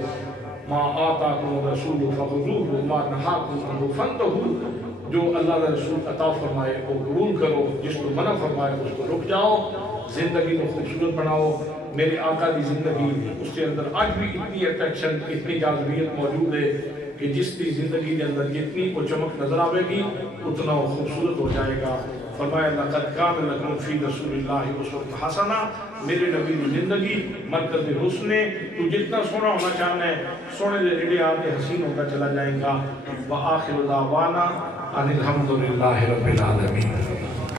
ما آتاکم الرسول فخذوه ما نهاکم عنہ فانتہوا جو اللہ کا رسول عطا فرمائے وہ قبول کرو جس کو منع فرمائے اس کو رک جاؤ زندگی کو خوبصورت بناؤ میرے آقا کی زندگی اس کے اندر آج بھی اتنی اٹریکشن اتنی جاذبیت موجود ہے کہ جس کی زندگی کے اندر جتنی وہ چمک نظر آئے گی اتنا وہ خوبصورت ہو جائے گا فرمایا لقد کان لکم فی رسول اللہ اسوۃ حسنہ میرے نبی کی زندگی مرکز حسن تو جتنا سونا ہونا چاہنا ہے سونے دے ریڑے آتے حسین ہوتا چلا جائے گا وآخر دعوانا ان الحمد للہ رب العالمین